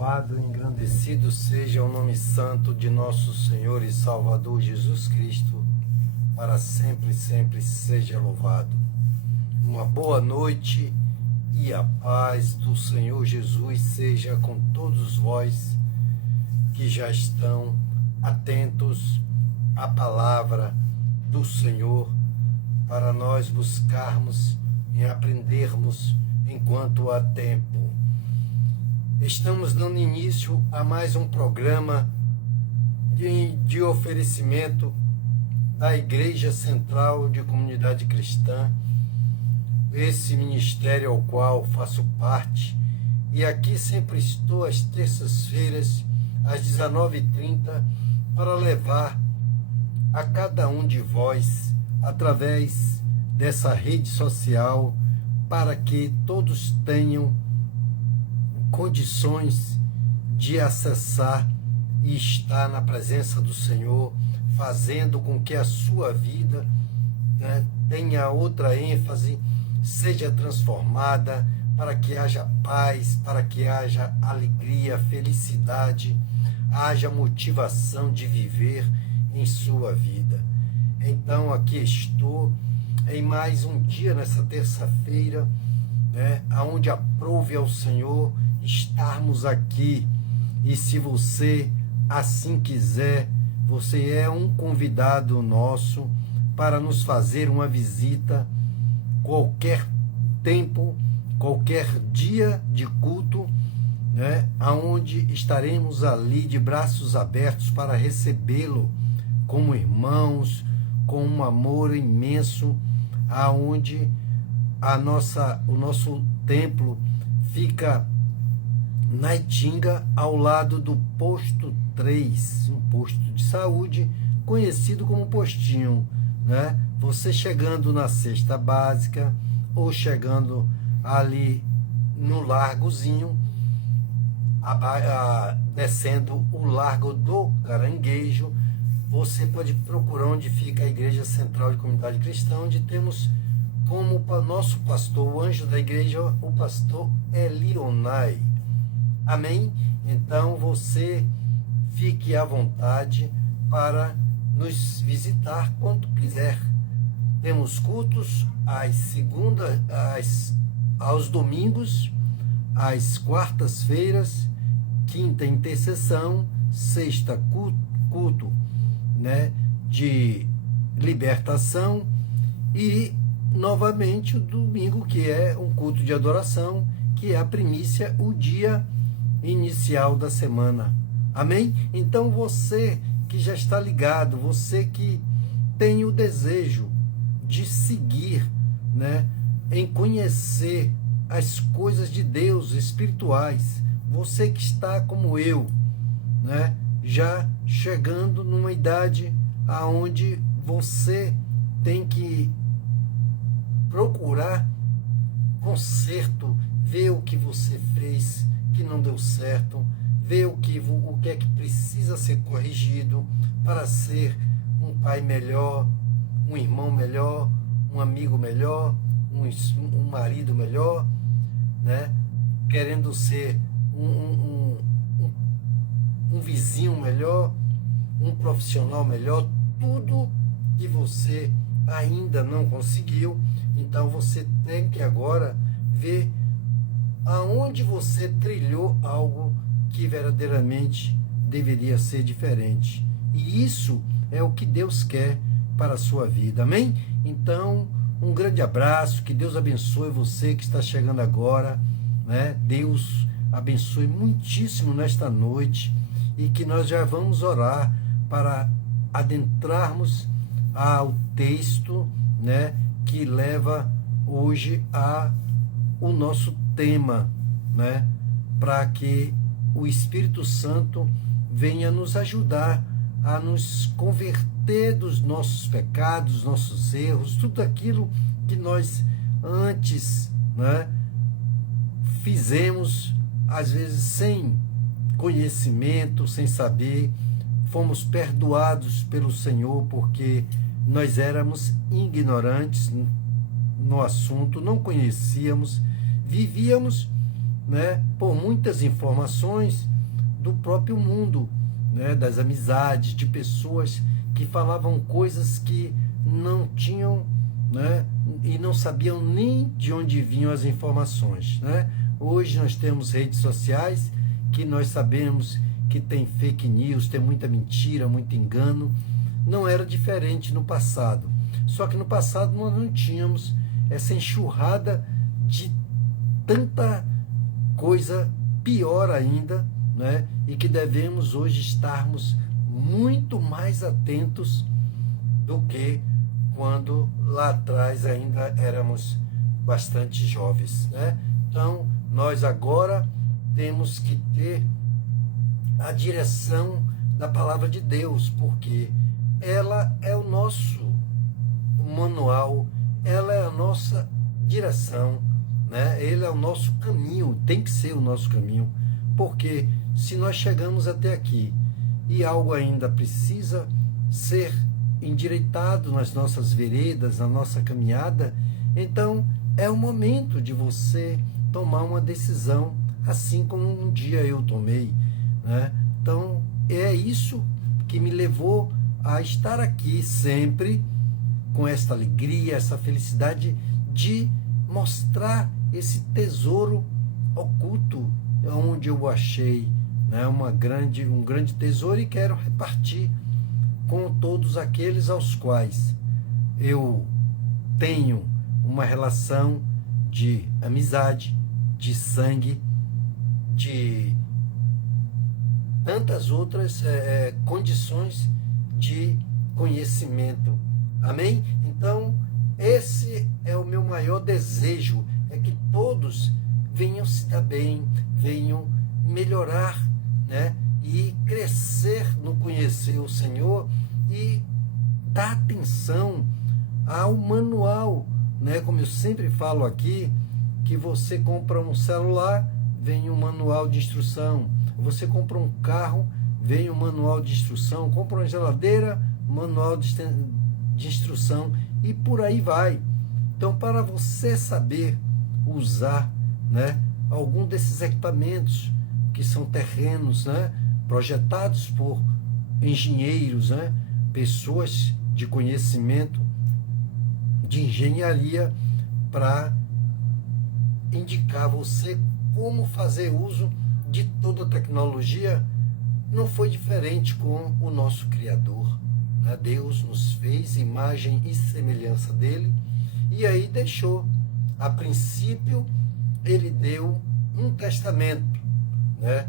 Louvado e engrandecido seja o nome santo de nosso Senhor e Salvador Jesus Cristo, para sempre, sempre seja louvado. Uma boa noite e a paz do Senhor Jesus seja com todos vós que já estão atentos à palavra do Senhor, para nós buscarmos e aprendermos enquanto há tempo. Estamos dando início a mais um programa de oferecimento da Igreja Central de Comunidade Cristã, esse ministério ao qual faço parte, e aqui sempre estou às terças-feiras, às 19h30, para levar a cada um de vós, através dessa rede social, para que todos tenham condições de acessar e estar na presença do Senhor, fazendo com que a sua vida, tenha outra ênfase, seja transformada, para que haja paz, para que haja alegria, felicidade, haja motivação de viver em sua vida. Então aqui estou em mais um dia, nessa terça-feira, onde aprouve ao Senhor estarmos aqui. E se você assim quiser, você é um convidado nosso para nos fazer uma visita qualquer tempo, qualquer dia de culto, aonde estaremos ali de braços abertos para recebê-lo como irmãos, com um amor imenso, aonde o nosso templo fica na Itinga, ao lado do posto 3, um posto de saúde conhecido como postinho, Você chegando na cesta básica ou chegando ali no Largozinho, descendo o Largo do Caranguejo, você pode procurar onde fica a Igreja Central de Comunidade Cristã, onde temos como nosso pastor, o anjo da igreja, o pastor Elionai. Amém? Então você fique à vontade para nos visitar quando quiser. Temos cultos aos domingos, às quartas-feiras, quinta intercessão, sexta culto de libertação e novamente o domingo, que é um culto de adoração, que é a primícia, o dia inicial da semana. Amém? Então você que já está ligado, você que tem o desejo de seguir, em conhecer as coisas de Deus espirituais, você que está como eu, já chegando numa idade aonde você tem que procurar conserto, ver o que você fez que não deu certo, ver o que é que precisa ser corrigido para ser um pai melhor, um irmão melhor, um amigo melhor, um marido melhor, querendo ser um vizinho melhor, um profissional melhor, tudo que você ainda não conseguiu. Então você tem que agora ver aonde você trilhou algo que verdadeiramente deveria ser diferente. E isso é o que Deus quer para a sua vida. Amém? Então, um grande abraço, que Deus abençoe você que está chegando agora, Deus abençoe muitíssimo nesta noite, e que nós já vamos orar para adentrarmos ao texto, que leva hoje o nosso tema, para que o Espírito Santo venha nos ajudar a nos converter dos nossos pecados, nossos erros, tudo aquilo que nós antes, fizemos, às vezes sem conhecimento, sem saber. Fomos perdoados pelo Senhor porque nós éramos ignorantes no assunto, não conhecíamos, vivíamos né, por muitas informações do próprio mundo, né, das amizades, de pessoas que falavam coisas que não tinham, né, e não sabiam nem de onde vinham as informações, né? Hoje nós temos redes sociais que nós sabemos que tem fake news, tem muita mentira, muito engano. Não era diferente no passado. Só que no passado nós não tínhamos essa enxurrada de tanta coisa pior ainda, né? E que devemos hoje estarmos muito mais atentos do que quando lá atrás ainda éramos bastante jovens, né? Então, nós agora temos que ter a direção da palavra de Deus, porque ela é o nosso manual, ela é a nossa direção, né? Ele é o nosso caminho, tem que ser o nosso caminho, porque se nós chegamos até aqui e algo ainda precisa ser endireitado nas nossas veredas, na nossa caminhada, então é o momento de você tomar uma decisão, assim como um dia eu tomei, né? Então é isso que me levou a estar aqui sempre com esta alegria, essa felicidade de mostrar esse tesouro oculto, onde eu achei, né, um grande tesouro, e quero repartir com todos aqueles aos quais eu tenho uma relação de amizade, de sangue, de tantas outras condições de conhecimento. Amém? Então, esse é o meu maior desejo, é que todos venham se dar bem, venham melhorar, né? E crescer no conhecer o Senhor e dar atenção ao manual, né? Como eu sempre falo aqui, que você compra um celular, vem um manual de instrução. Você compra um carro, vem um manual de instrução. Compra uma geladeira, manual de instrução, e por aí vai. Então, para você saber usar, né, algum desses equipamentos que são terrenos, né, projetados por engenheiros, né, pessoas de conhecimento de engenharia, para indicar você como fazer uso de toda a tecnologia, não foi diferente com o nosso Criador, né? Deus nos fez imagem e semelhança dele, e aí deixou. A princípio, ele deu um testamento, né?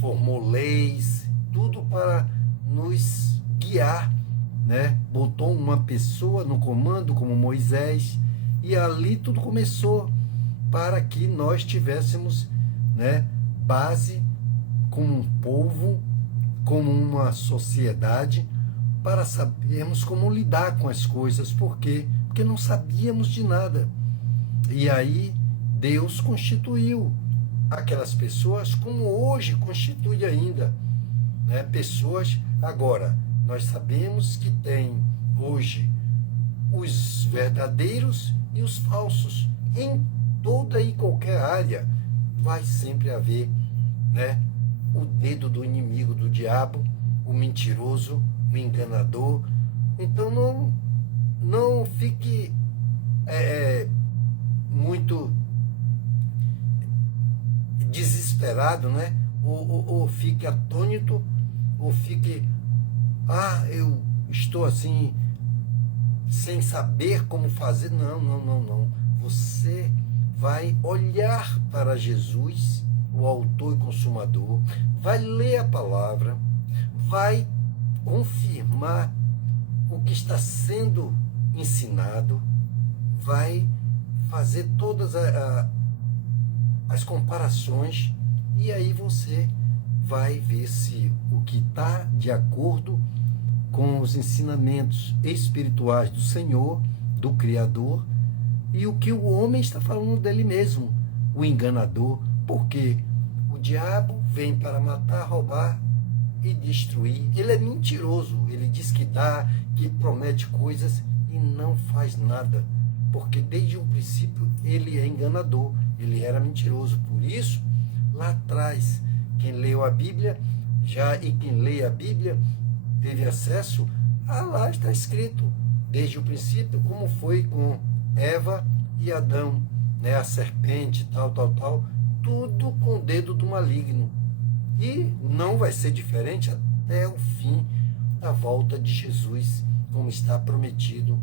Formou leis, tudo para nos guiar, né? Botou uma pessoa no comando como Moisés, e ali tudo começou para que nós tivéssemos, né, base como um povo, como uma sociedade, para sabermos como lidar com as coisas. Por quê? Porque não sabíamos de nada. E aí Deus constituiu aquelas pessoas como hoje constitui ainda, né? Pessoas. Agora, nós sabemos que tem hoje os verdadeiros e os falsos. Em toda e qualquer área vai sempre haver, né, o dedo do inimigo, do diabo, o mentiroso, o enganador. Então não fique muito desesperado, né? Ou fique atônito, ou fique, eu estou assim, sem saber como fazer. Não. Você vai olhar para Jesus, o autor e consumador, vai ler a palavra, vai confirmar o que está sendo ensinado, vai fazer todas as comparações, e aí você vai ver se o que está de acordo com os ensinamentos espirituais do Senhor, do Criador, e o que o homem está falando dele mesmo, o enganador. Porque o diabo vem para matar, roubar e destruir. Ele é mentiroso, ele diz que dá, que promete coisas e não faz nada, porque desde o princípio ele é enganador, ele era mentiroso. Por isso, lá atrás, quem leu a Bíblia, quem lê a Bíblia, teve acesso a lá está escrito, desde o princípio, como foi com Eva e Adão, né? A serpente, tal, tudo com o dedo do maligno. E não vai ser diferente até o fim da volta de Jesus, como está prometido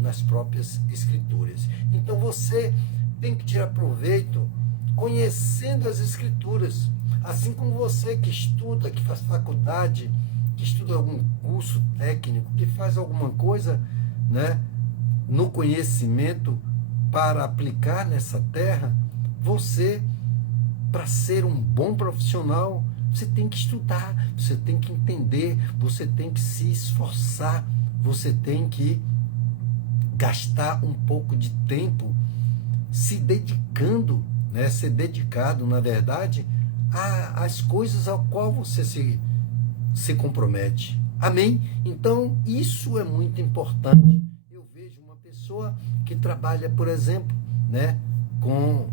nas próprias Escrituras. Então você tem que tirar proveito conhecendo as Escrituras, assim como você que estuda, que faz faculdade, que estuda algum curso técnico, que faz alguma coisa, né, no conhecimento para aplicar nessa terra. Você, para ser um bom profissional, você tem que estudar, você tem que entender, você tem que se esforçar, você tem que gastar um pouco de tempo se dedicando, né, ser dedicado, na verdade, às coisas ao qual você se compromete. Amém? Então, isso é muito importante. Eu vejo uma pessoa que trabalha, por exemplo, né, com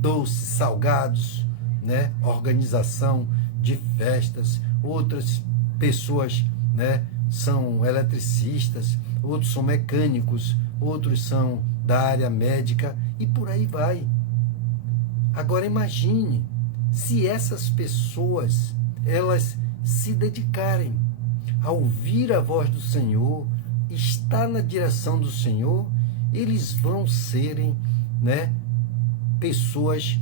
doces, salgados, né, organização de festas. Outras pessoas, né, são eletricistas, outros são mecânicos, outros são da área médica e por aí vai. Agora imagine se essas pessoas elas se dedicarem a ouvir a voz do Senhor, estar na direção do Senhor, eles vão serem, né, pessoas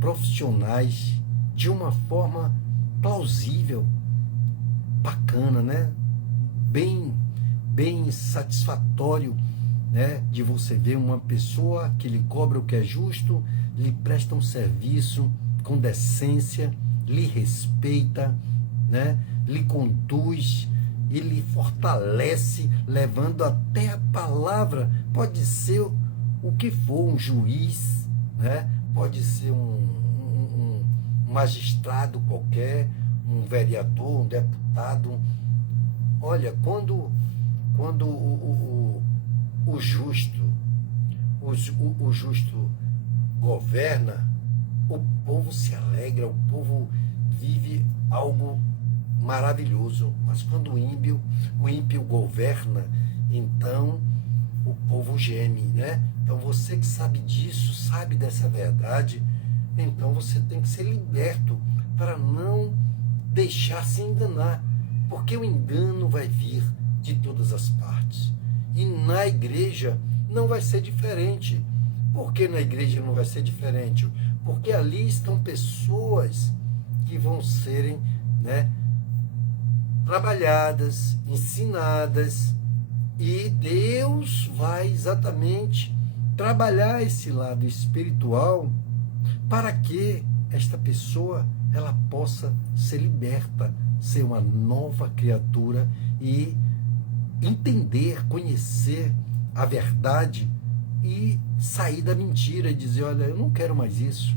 profissionais de uma forma plausível, bacana, né? Bem satisfatório, né? De você ver uma pessoa que lhe cobra o que é justo, lhe presta um serviço com decência, lhe respeita, né? Lhe conduz e lhe fortalece, levando até a palavra. Pode ser o que for, um juiz, né? Pode ser um magistrado qualquer, um vereador, um deputado. Olha, quando o justo governa, o povo se alegra, o povo vive algo maravilhoso. Mas quando o ímpio governa, então o povo geme, né? Então você que sabe disso, sabe dessa verdade, então você tem que ser liberto para não deixar se enganar, porque o engano vai vir de todas as partes. E na igreja não vai ser diferente. Por que na igreja não vai ser diferente? Porque ali estão pessoas que vão serem, né, trabalhadas, ensinadas, e Deus vai exatamente trabalhar esse lado espiritual para que esta pessoa ela possa ser liberta, ser uma nova criatura e entender, conhecer a verdade e sair da mentira e dizer, olha, eu não quero mais isso,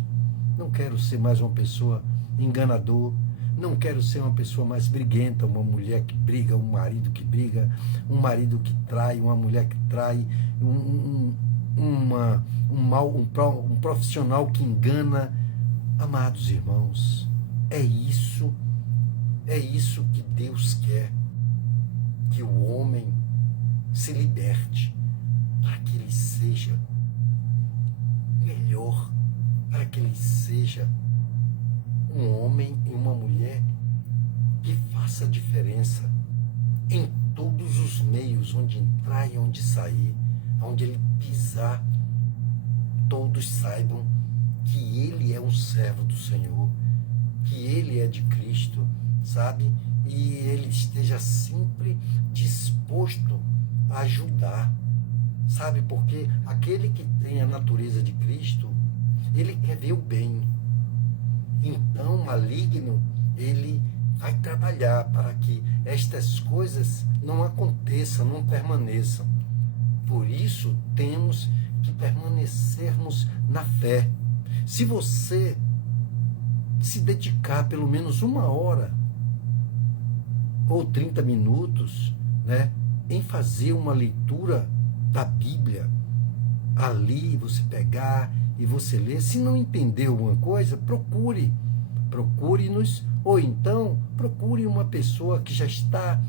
não quero ser mais uma pessoa enganador, não quero ser uma pessoa mais briguenta, uma mulher que briga, um marido que briga, um marido que trai, uma mulher que trai, um profissional que engana. Amados irmãos, é isso que Deus quer, que o homem se liberte, para que ele seja melhor, para que ele seja um homem e uma mulher que faça a diferença em todos os meios, onde entrar e onde sair, onde ele pisar, todos saibam que ele é um servo do Senhor, que ele é de Cristo, sabe? E ele esteja sempre disposto a ajudar, sabe? Porque aquele que tem a natureza de Cristo, ele quer ver o bem. Então, o maligno, ele vai trabalhar para que estas coisas não aconteçam, não permaneçam. Por isso, temos que permanecermos na fé. Se você se dedicar pelo menos 1 hora ou 30 minutos, né, em fazer uma leitura da Bíblia, ali, você pegar e você ler. Se não entender alguma coisa, procure-nos, ou então procure uma pessoa que já está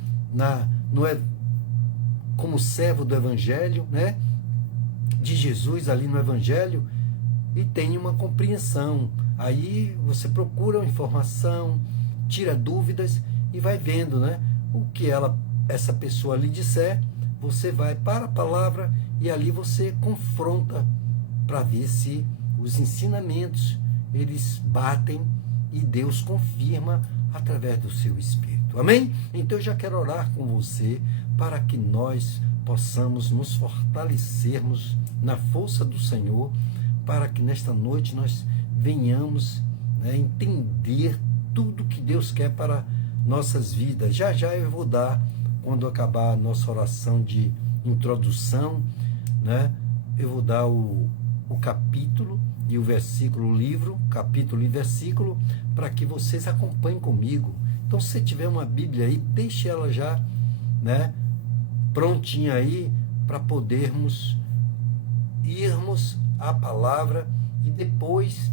como servo do Evangelho, né, de Jesus ali no Evangelho, e tenha uma compreensão. Aí você procura uma informação, tira dúvidas e vai vendo, né, o que essa pessoa lhe disser, você vai para a palavra e ali você confronta para ver se os ensinamentos eles batem e Deus confirma através do seu Espírito. Amém? Então eu já quero orar com você para que nós possamos nos fortalecermos na força do Senhor, para que nesta noite nós venhamos, né, entender tudo que Deus quer para nossas vidas. Já já eu vou dar, quando acabar a nossa oração de introdução, né, eu vou dar o capítulo e o versículo, o livro, capítulo e versículo, para que vocês acompanhem comigo. Então, se você tiver uma Bíblia aí, deixe ela já, né, prontinha aí, para podermos irmos à palavra, e depois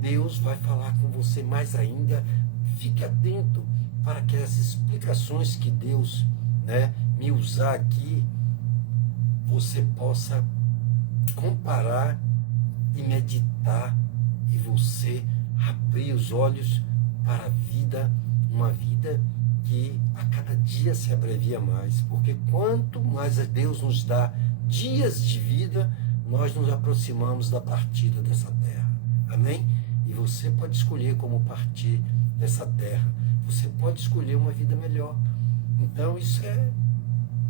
Deus vai falar com você mais ainda. Fique atento para que as explicações que Deus, né, me usar aqui, você possa comparar e meditar, e você abrir os olhos para a vida, uma vida que a cada dia se abrevia mais, porque quanto mais Deus nos dá dias de vida, nós nos aproximamos da partida dessa terra. Amém? E você pode escolher como partir dessa terra. Você pode escolher uma vida melhor. Então isso é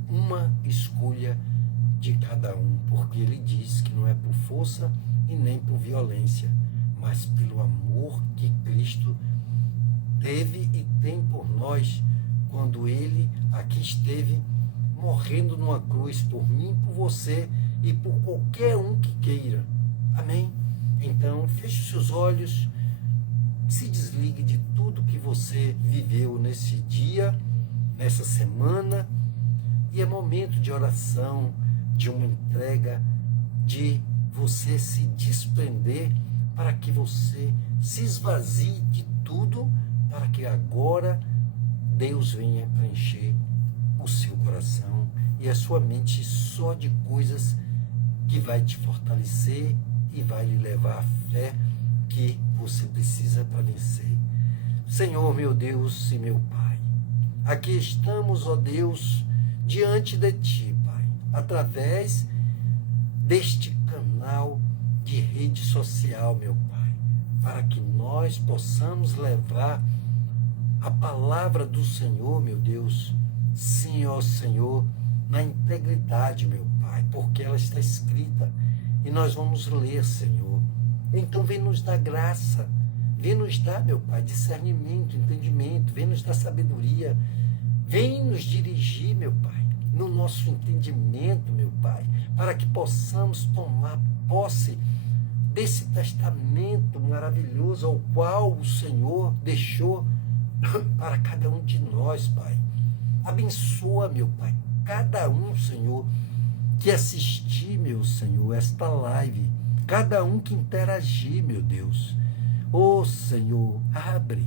uma escolha de cada um, porque ele diz que não é por força e nem por violência, mas pelo amor que Cristo teve e tem por nós, quando ele aqui esteve morrendo numa cruz por mim, por você e por qualquer um que queira. Amém? Então feche seus olhos, se desligue de tudo que você viveu nesse dia, nessa semana, e é momento de oração, de uma entrega, de você se desprender, para que você se esvazie de tudo, para que agora Deus venha preencher o seu coração e a sua mente só de coisas que vai te fortalecer e vai lhe levar à fé que você precisa para vencer. Senhor, meu Deus e meu Pai, aqui estamos, ó Deus, diante de Ti, Pai, através deste canal de rede social, meu Pai, para que nós possamos levar a palavra do Senhor, meu Deus, sim, ó Senhor, na integridade, meu Pai, porque ela está escrita e nós vamos ler, Senhor. Então vem nos dar graça, vem nos dar, meu Pai, discernimento, entendimento, vem nos dar sabedoria, vem nos dirigir, meu Pai, no nosso entendimento, meu Pai, para que possamos tomar posse desse testamento maravilhoso ao qual o Senhor deixou para cada um de nós, Pai. Abençoa, meu Pai, cada um, Senhor, que assistir, meu Senhor, esta live, cada um que interagir, meu Deus. Ô Senhor, abre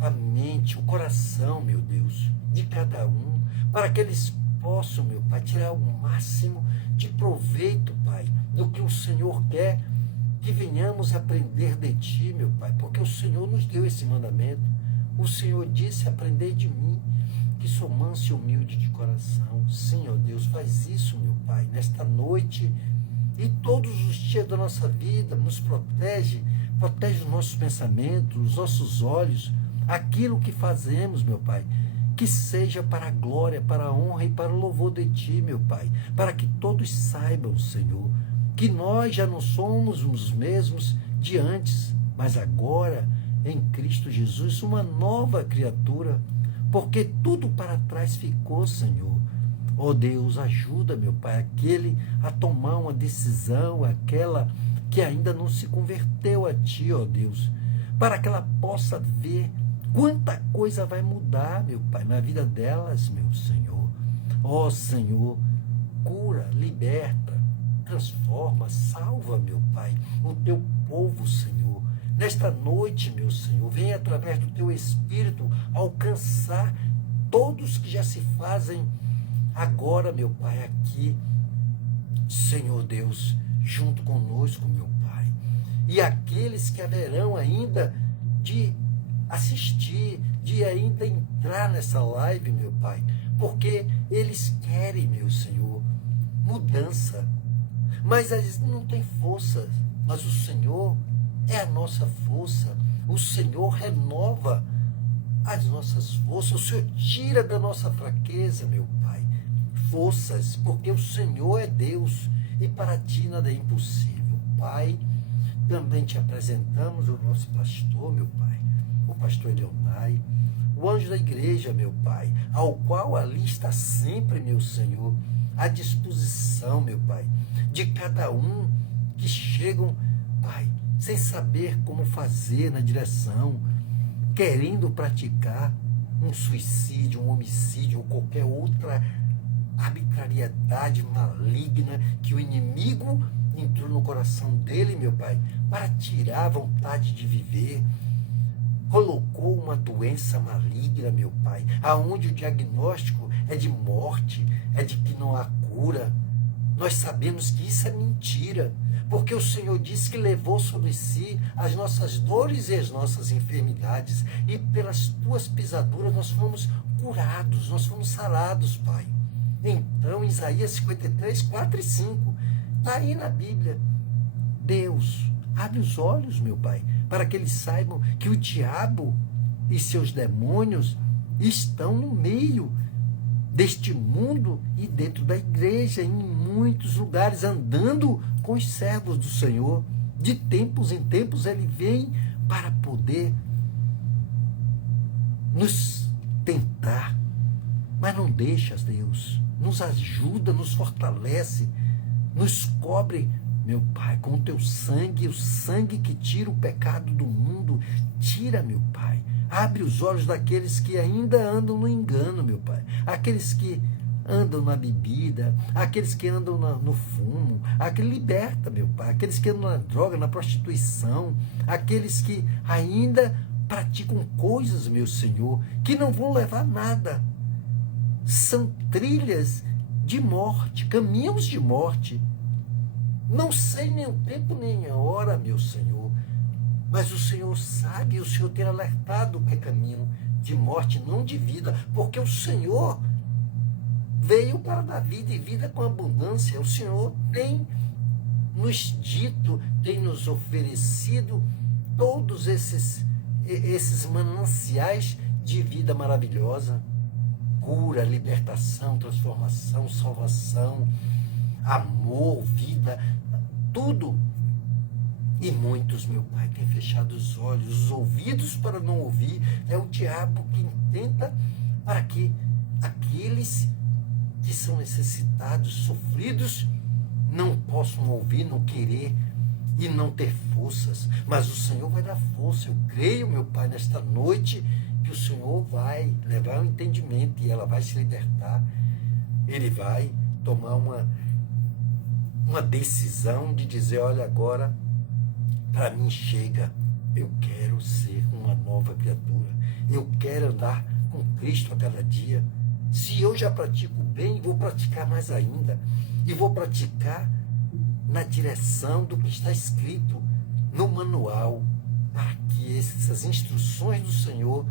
a mente, o coração, meu Deus, de cada um, para que eles possam, meu Pai, tirar o máximo de proveito, Pai, do que o Senhor quer que venhamos aprender de Ti, meu Pai, porque o Senhor nos deu esse mandamento. O Senhor disse: aprendei de mim, que sou manso e humilde de coração. Sim, ó Deus, faz isso, meu Pai, nesta noite e todos os dias da nossa vida. Nos protege os nossos pensamentos, os nossos olhos, aquilo que fazemos, meu Pai, que seja para a glória, para a honra e para o louvor de Ti, meu Pai, para que todos saibam, Senhor, que nós já não somos os mesmos de antes, mas agora, em Cristo Jesus, uma nova criatura, porque tudo para trás ficou, Senhor. Ó Deus, ajuda, meu Pai, aquele a tomar uma decisão, aquela que ainda não se converteu a Ti, ó Deus, para que ela possa ver quanta coisa vai mudar, meu Pai, na vida delas, meu Senhor. Ó Senhor, cura, liberta, transforma, salva, meu Pai, o teu povo, Senhor. Nesta noite, meu Senhor, vem através do teu Espírito alcançar todos que já se fazem agora, meu Pai, aqui, Senhor Deus, junto conosco, meu Pai. E aqueles que haverão ainda de assistir, de ainda entrar nessa live, meu Pai, porque eles querem, meu Senhor, mudança, mas eles não têm força, mas o Senhor é a nossa força, o Senhor renova as nossas forças, o Senhor tira da nossa fraqueza, meu Pai, forças, porque o Senhor é Deus e para ti nada é impossível. Pai, também te apresentamos o nosso pastor, meu Pai, o pastor Leonai, o anjo da igreja, meu Pai, ao qual ali está sempre, meu Senhor, à disposição, meu Pai, de cada um que chegam, Pai, sem saber como fazer na direção, querendo praticar um suicídio, um homicídio ou qualquer outra arbitrariedade maligna que o inimigo entrou no coração dele, meu Pai, para tirar a vontade de viver. Colocou uma doença maligna, meu Pai, aonde o diagnóstico é de morte, é de que não há cura. Nós sabemos que isso é mentira, porque o Senhor disse que levou sobre si as nossas dores e as nossas enfermidades, e pelas tuas pisaduras nós fomos curados, nós fomos sarados, Pai. Então, Isaías 53, 4 e 5, está aí na Bíblia. Deus, abre os olhos, meu Pai, para que eles saibam que o diabo e seus demônios estão no meio deste mundo e dentro da igreja, em muitos lugares, andando com os servos do Senhor. De tempos em tempos ele vem para poder nos tentar, mas não deixa, Deus, nos ajuda, nos fortalece, nos cobre, meu Pai, com o teu sangue, o sangue que tira o pecado do mundo. Tira, meu Pai. Abre os olhos daqueles que ainda andam no engano, meu Pai. Aqueles que andam na bebida, aqueles que andam no fumo, liberta, meu Pai. Aqueles que andam na droga, na prostituição, aqueles que ainda praticam coisas, meu Senhor, que não vão levar nada. São trilhas de morte, caminhos de morte. Não sei nem o tempo nem a hora, meu Senhor, mas o Senhor sabe, o Senhor tem alertado que é caminho de morte, não de vida, porque o Senhor veio para dar vida e vida com abundância. O Senhor tem nos dito, tem nos oferecido todos esses mananciais de vida maravilhosa, cura, libertação, transformação, salvação, amor, vida, tudo. E muitos, meu Pai, têm fechado os olhos, os ouvidos para não ouvir. É o diabo que tenta para que aqueles que são necessitados, sofridos, não possam ouvir, não querer e não ter forças. Mas o Senhor vai dar força. Eu creio, meu Pai, nesta noite, que o Senhor vai levar o entendimento e ela vai se libertar. Ele vai tomar uma decisão de dizer, olha, agora para mim chega, eu quero ser uma nova criatura, eu quero andar com Cristo a cada dia. Se eu já pratico bem, vou praticar mais ainda, e vou praticar na direção do que está escrito no manual, para que essas instruções do Senhor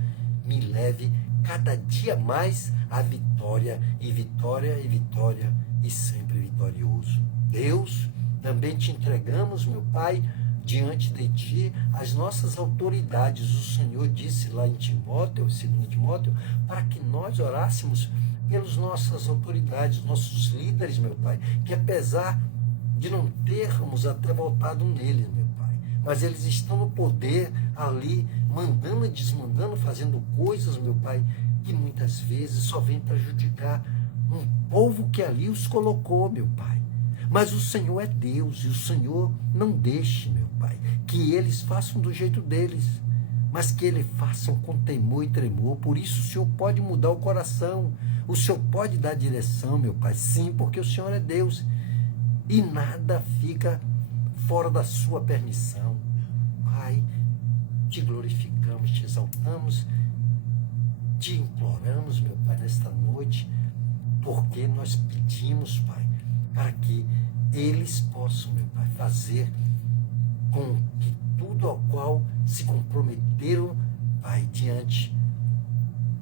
me leve cada dia mais à vitória, e vitória, e vitória, e sempre vitorioso. Deus, também te entregamos, meu Pai, diante de ti, as nossas autoridades. O Senhor disse lá em Timóteo, 2 Timóteo, para que nós orássemos pelas nossas autoridades, nossos líderes, meu Pai, que apesar de não termos até voltado neles, meu Pai, mas eles estão no poder ali, mandando e desmandando, fazendo coisas, meu Pai, que muitas vezes só vem prejudicar um povo que ali os colocou, meu Pai. Mas o Senhor é Deus, e o Senhor não deixe, meu Pai, que eles façam do jeito deles, mas que eles façam com temor e tremor. Por isso o Senhor pode mudar o coração, o Senhor pode dar direção, meu Pai, sim, porque o Senhor é Deus. e nada fica fora da sua permissão. Pai, te glorificamos, te exaltamos, te imploramos, meu Pai, nesta noite, porque nós pedimos, Pai, para que eles possam, meu Pai, fazer com que tudo ao qual se comprometeram, Pai, diante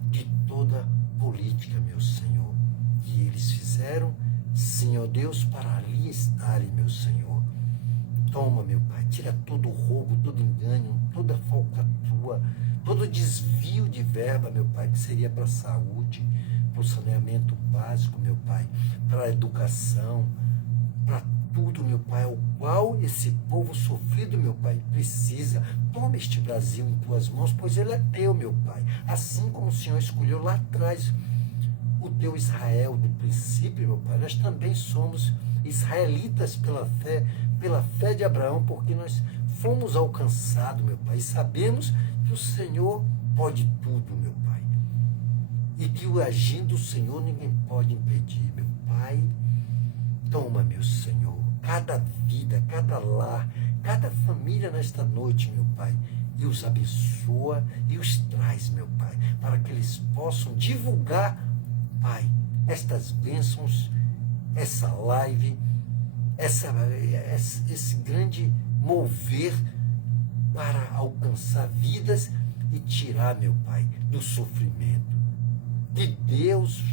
de toda política, meu Senhor, que eles fizeram, Senhor Deus, para ali estarem, meu Senhor. Toma, meu Pai, tira todo o roubo, todo engano, toda falcatrua, todo desvio de verba, meu Pai, que seria para a saúde, para o saneamento básico, meu Pai, para a educação, para tudo, meu Pai, ao qual esse povo sofrido, meu Pai, precisa. Toma este Brasil em tuas mãos, pois ele é teu, meu Pai. Assim como o Senhor escolheu lá atrás o teu Israel do princípio, meu Pai, nós também somos israelitas pela fé de Abraão, porque nós fomos alcançados, meu Pai, e sabemos que o Senhor pode tudo, meu Pai, e que o agir do Senhor ninguém pode impedir, meu Pai. Toma, meu Senhor, cada vida, cada lar, cada família nesta noite, meu Pai, e os abençoa e os traz, meu Pai, para que eles possam divulgar, Pai, estas bênçãos, essa live, esse grande mover para alcançar vidas e tirar, meu Pai, do sofrimento. Que Deus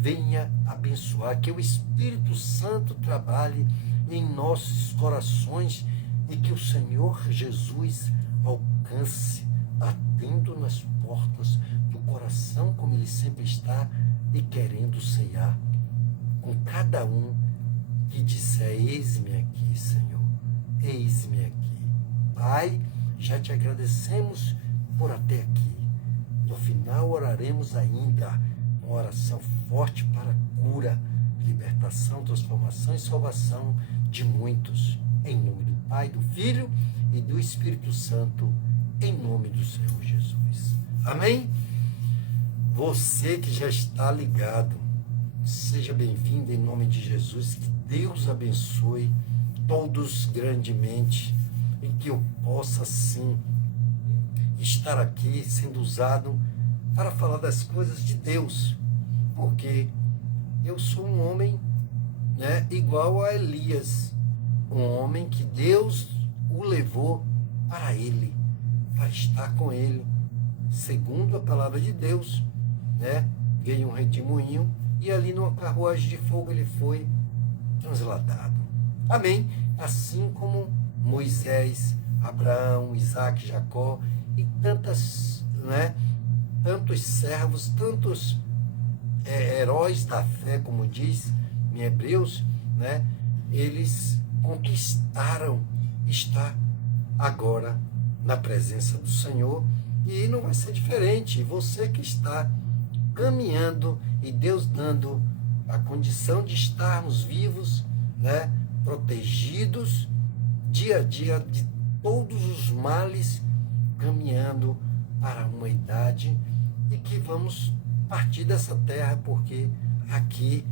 venha abençoar, que o Espírito Santo trabalhe em nossos corações e que o Senhor Jesus alcance, batendo nas portas do coração, como Ele sempre está, e querendo ceiar com cada um que disser: eis-me aqui, Senhor, eis-me aqui. Pai, já te agradecemos por até aqui. No final oraremos ainda uma oração forte para cura, libertação, transformação e salvação de muitos. Em nome do Pai, do Filho e do Espírito Santo, em nome do Senhor Jesus. Amém? Você que já está ligado, seja bem-vindo em nome de Jesus. Que Deus abençoe todos grandemente e que eu possa sim estar aqui sendo usado para falar das coisas de Deus, porque eu sou um homem, né, igual a Elias, um homem que Deus o levou para ele, para estar com ele, segundo a palavra de Deus, né? Veio um redemoinho e ali numa carruagem de fogo ele foi transladado. Amém? Assim como Moisés, Abraão, Isaac, Jacó e tantas, né? Tantos servos, tantos heróis da fé, como diz em Hebreus, né? Eles conquistaram estar agora na presença do Senhor, e não vai ser diferente. Você que está caminhando e Deus dando a condição de estarmos vivos, né? Protegidos dia a dia de todos os males, caminhando para uma idade e que vamos partir dessa terra, porque aqui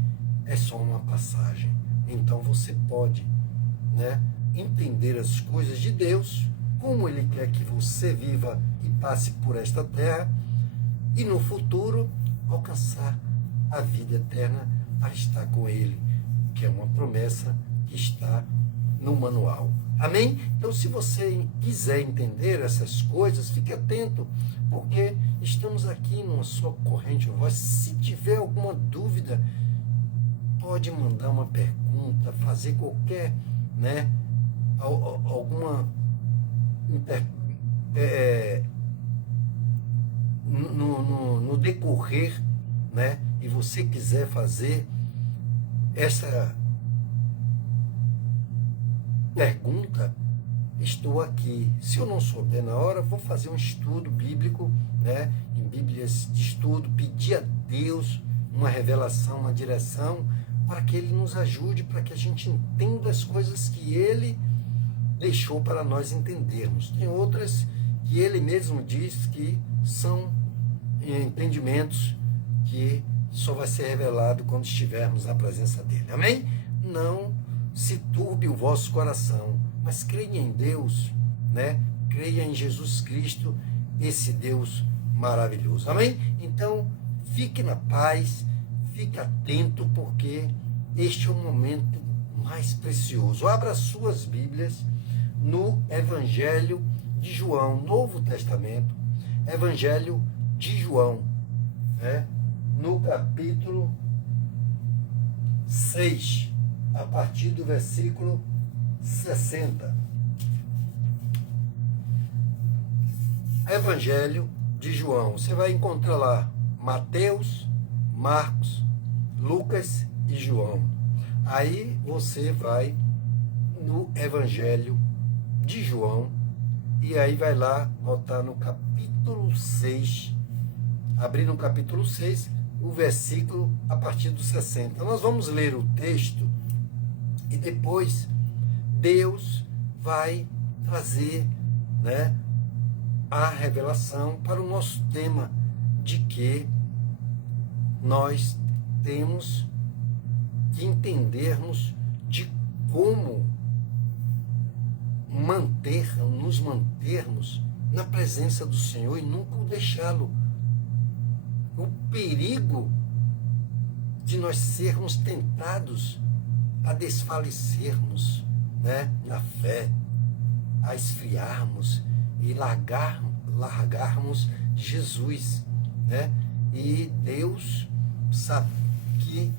é só uma passagem. Então você pode, né, entender as coisas de Deus, como Ele quer que você viva e passe por esta terra, e no futuro alcançar a vida eterna para estar com Ele, que é uma promessa que está no manual. Amém? Então, se você quiser entender essas coisas, fique atento, porque estamos aqui numa só corrente de voz. Se tiver alguma dúvida, pode mandar uma pergunta, fazer qualquer, né, alguma no decorrer, né, e você quiser fazer essa pergunta, estou aqui. Se eu não souber na hora, vou fazer um estudo bíblico, né, em Bíblias de estudo, pedir a Deus uma revelação, uma direção, para que Ele nos ajude, para que a gente entenda as coisas que Ele deixou para nós entendermos. Tem outras que Ele mesmo diz que são entendimentos que só vai ser revelado quando estivermos na presença dEle. Amém? Não se turbe o vosso coração, mas creia em Deus, né? Creia em Jesus Cristo, esse Deus maravilhoso. Amém? Então, fique na paz, fique atento, porque este é o momento mais precioso. Abra suas Bíblias no Evangelho de João, Novo Testamento, Evangelho de João, né? No capítulo 6, a partir do versículo 60. Evangelho de João. Você vai encontrar lá Mateus, Marcos, Lucas e João. Aí você vai no Evangelho de João e aí vai lá botar no capítulo 6, abrir no capítulo 6, o versículo a partir do 60. Nós vamos ler o texto e depois Deus vai trazer, né, a revelação para o nosso tema de que nós temos que entendermos de como nos mantermos na presença do Senhor e nunca o deixá-lo. O perigo de nós sermos tentados a desfalecermos, né, na fé, a esfriarmos e largarmos Jesus, né? E Deus sabe que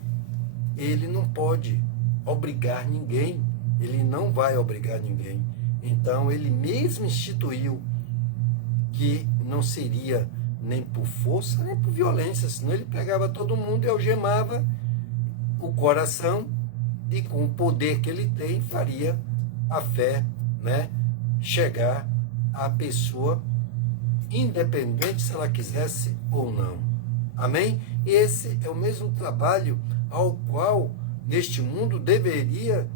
Ele não pode obrigar ninguém, Ele não vai obrigar ninguém. Então Ele mesmo instituiu que não seria nem por força, nem por violência, senão Ele pegava todo mundo e algemava o coração e com o poder que Ele tem faria a fé, né, chegar à pessoa, independente se ela quisesse ou não. Amém? Esse é o mesmo trabalho ao qual neste mundo deveria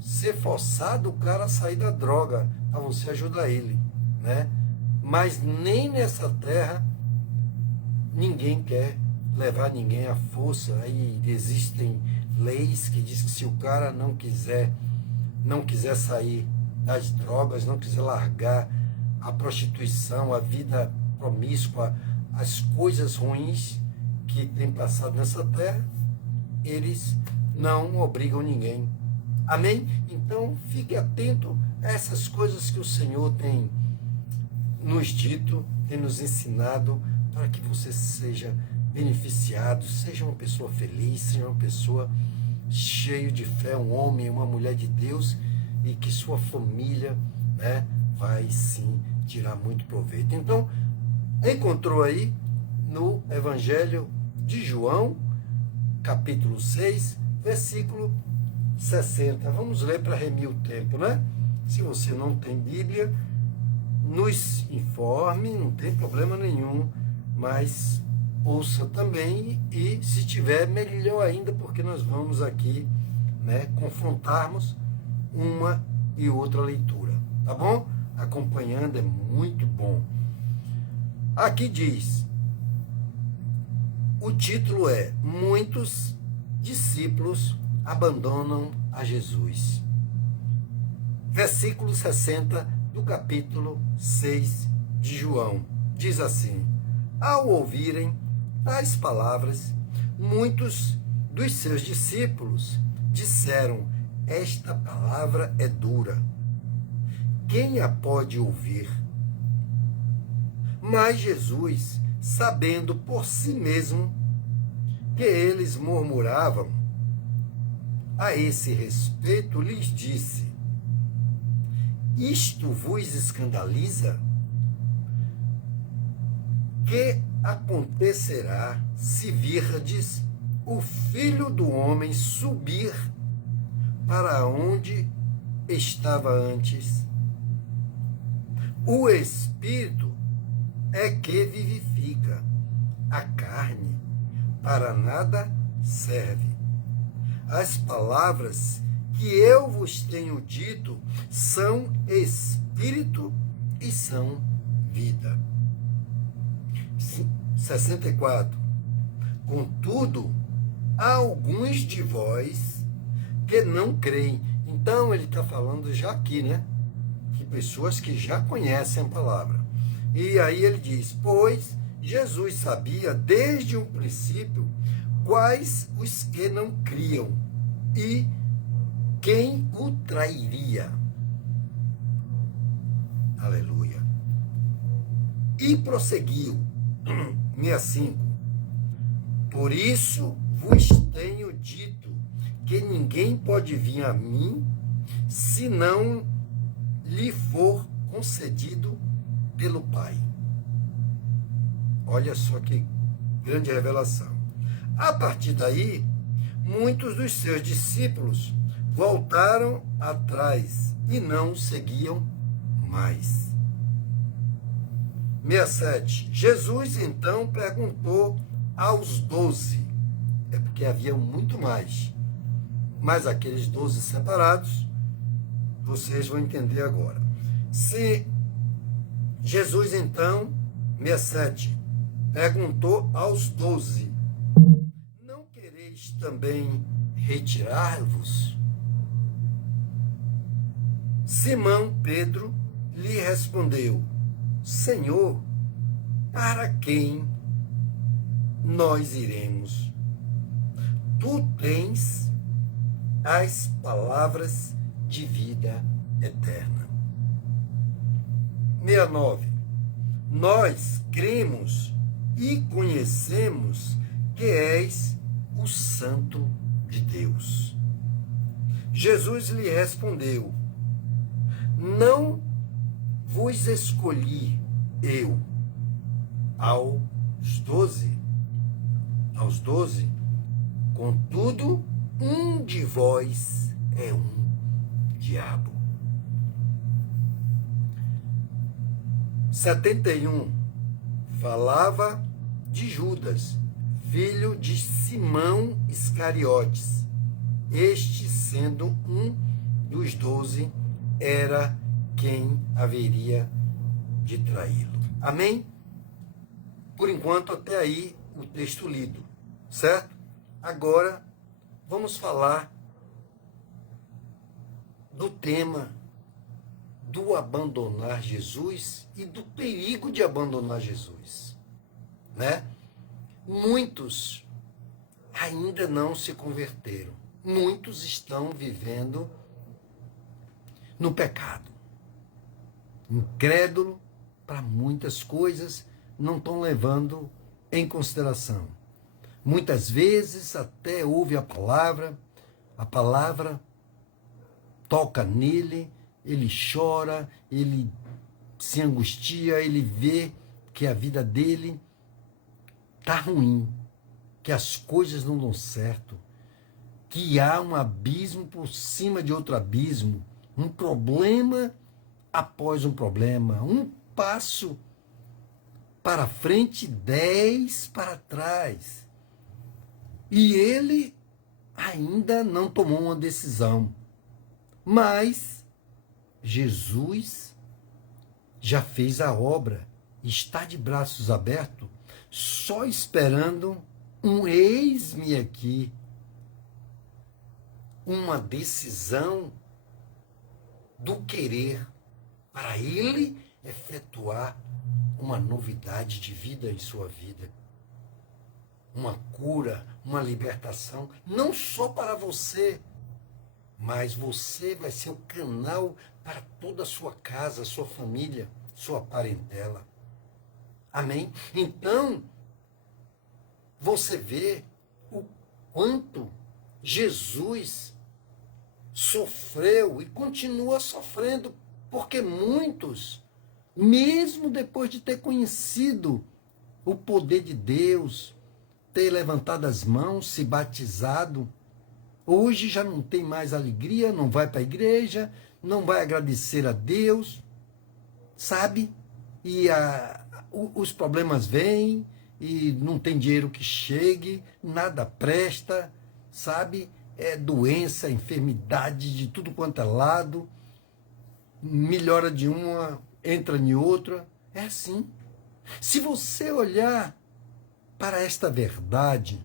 ser forçado o cara a sair da droga, para você ajudar ele, né? Mas nem nessa terra ninguém quer levar ninguém à força. Aí existem leis que diz que se o cara não quiser sair das drogas, não quiser largar a prostituição, a vida promíscua, as coisas ruins que tem passado nessa terra, eles não obrigam ninguém. Amém? Então fique atento a essas coisas que o Senhor tem nos dito, tem nos ensinado, para que você seja beneficiado, seja uma pessoa feliz, seja uma pessoa cheia de fé, um homem, uma mulher de Deus, e que sua família, né, vai sim tirar muito proveito. Então, encontrou aí no Evangelho de João, capítulo 6, versículo 60. Vamos ler para remir o tempo, né? Se você não tem Bíblia, nos informe, não tem problema nenhum, mas ouça também, e se tiver, melhor ainda, porque nós vamos aqui, né, confrontarmos uma e outra leitura, tá bom? Acompanhando é muito bom. Aqui diz, o título é: muitos discípulos abandonam a Jesus. Versículo 60 do capítulo 6 de João. Diz assim: ao ouvirem tais palavras, muitos dos seus discípulos disseram: esta palavra é dura. Quem a pode ouvir? Mas Jesus, sabendo por si mesmo que eles murmuravam a esse respeito, lhes disse: isto vos escandaliza? Que acontecerá se virdes o Filho do Homem subir para onde estava antes? O Espírito é que vivifica, a carne para nada serve. As palavras que eu vos tenho dito são espírito e são vida. 64. Contudo, há alguns de vós que não creem. Então ele está falando já aqui, né? De pessoas que já conhecem a palavra. E aí ele diz, pois Jesus sabia desde o princípio quais os que não criam e quem o trairia. Aleluia. E prosseguiu, 65. Por isso vos tenho dito que ninguém pode vir a mim se não lhe for concedido pelo Pai. Olha só que grande revelação. A partir daí, muitos dos seus discípulos voltaram atrás e não o seguiam mais. 67. Jesus então perguntou aos 12, é porque haviam muito mais, mas aqueles 12 separados, vocês vão entender agora. Se Jesus então, 67, perguntou aos 12, não quereis também retirar-vos? Simão Pedro lhe respondeu, Senhor, para quem nós iremos? Tu tens as palavras de vida eterna. 69. Nós cremos e conhecemos que és o Santo de Deus. Jesus lhe respondeu, não vos escolhi eu aos 12, contudo, um de vós é um diabo. 71. Falava de Judas, filho de Simão Iscariotes. Este, sendo um dos 12, era quem haveria de traí-lo. Amém? Por enquanto, até aí, o texto lido, certo? Agora, vamos falar do tema do abandonar Jesus e do perigo de abandonar Jesus, né? Muitos ainda não se converteram. Muitos estão vivendo no pecado. Incrédulo para muitas coisas, não estão levando em consideração. Muitas vezes até ouve a palavra toca nele, ele chora, ele se angustia, ele vê que a vida dele está ruim, que as coisas não dão certo, que há um abismo por cima de outro abismo, um problema após um problema, um passo para frente, 10 para trás. E ele ainda não tomou uma decisão. Mas Jesus já fez a obra, está de braços abertos, só esperando um eis-me aqui, uma decisão do querer para ele efetuar uma novidade de vida em sua vida, uma cura, uma libertação, não só para você, mas você vai ser o canal para toda a sua casa, sua família, sua parentela. Amém? Então, você vê o quanto Jesus sofreu e continua sofrendo, porque muitos, mesmo depois de ter conhecido o poder de Deus, ter levantado as mãos, se batizado, hoje já não tem mais alegria, não vai para a igreja, não vai agradecer a Deus, sabe? E os problemas vêm, e não tem dinheiro que chegue, nada presta, sabe? É doença, enfermidade de tudo quanto é lado, melhora de uma, entra em outra, é assim. Se você olhar para esta verdade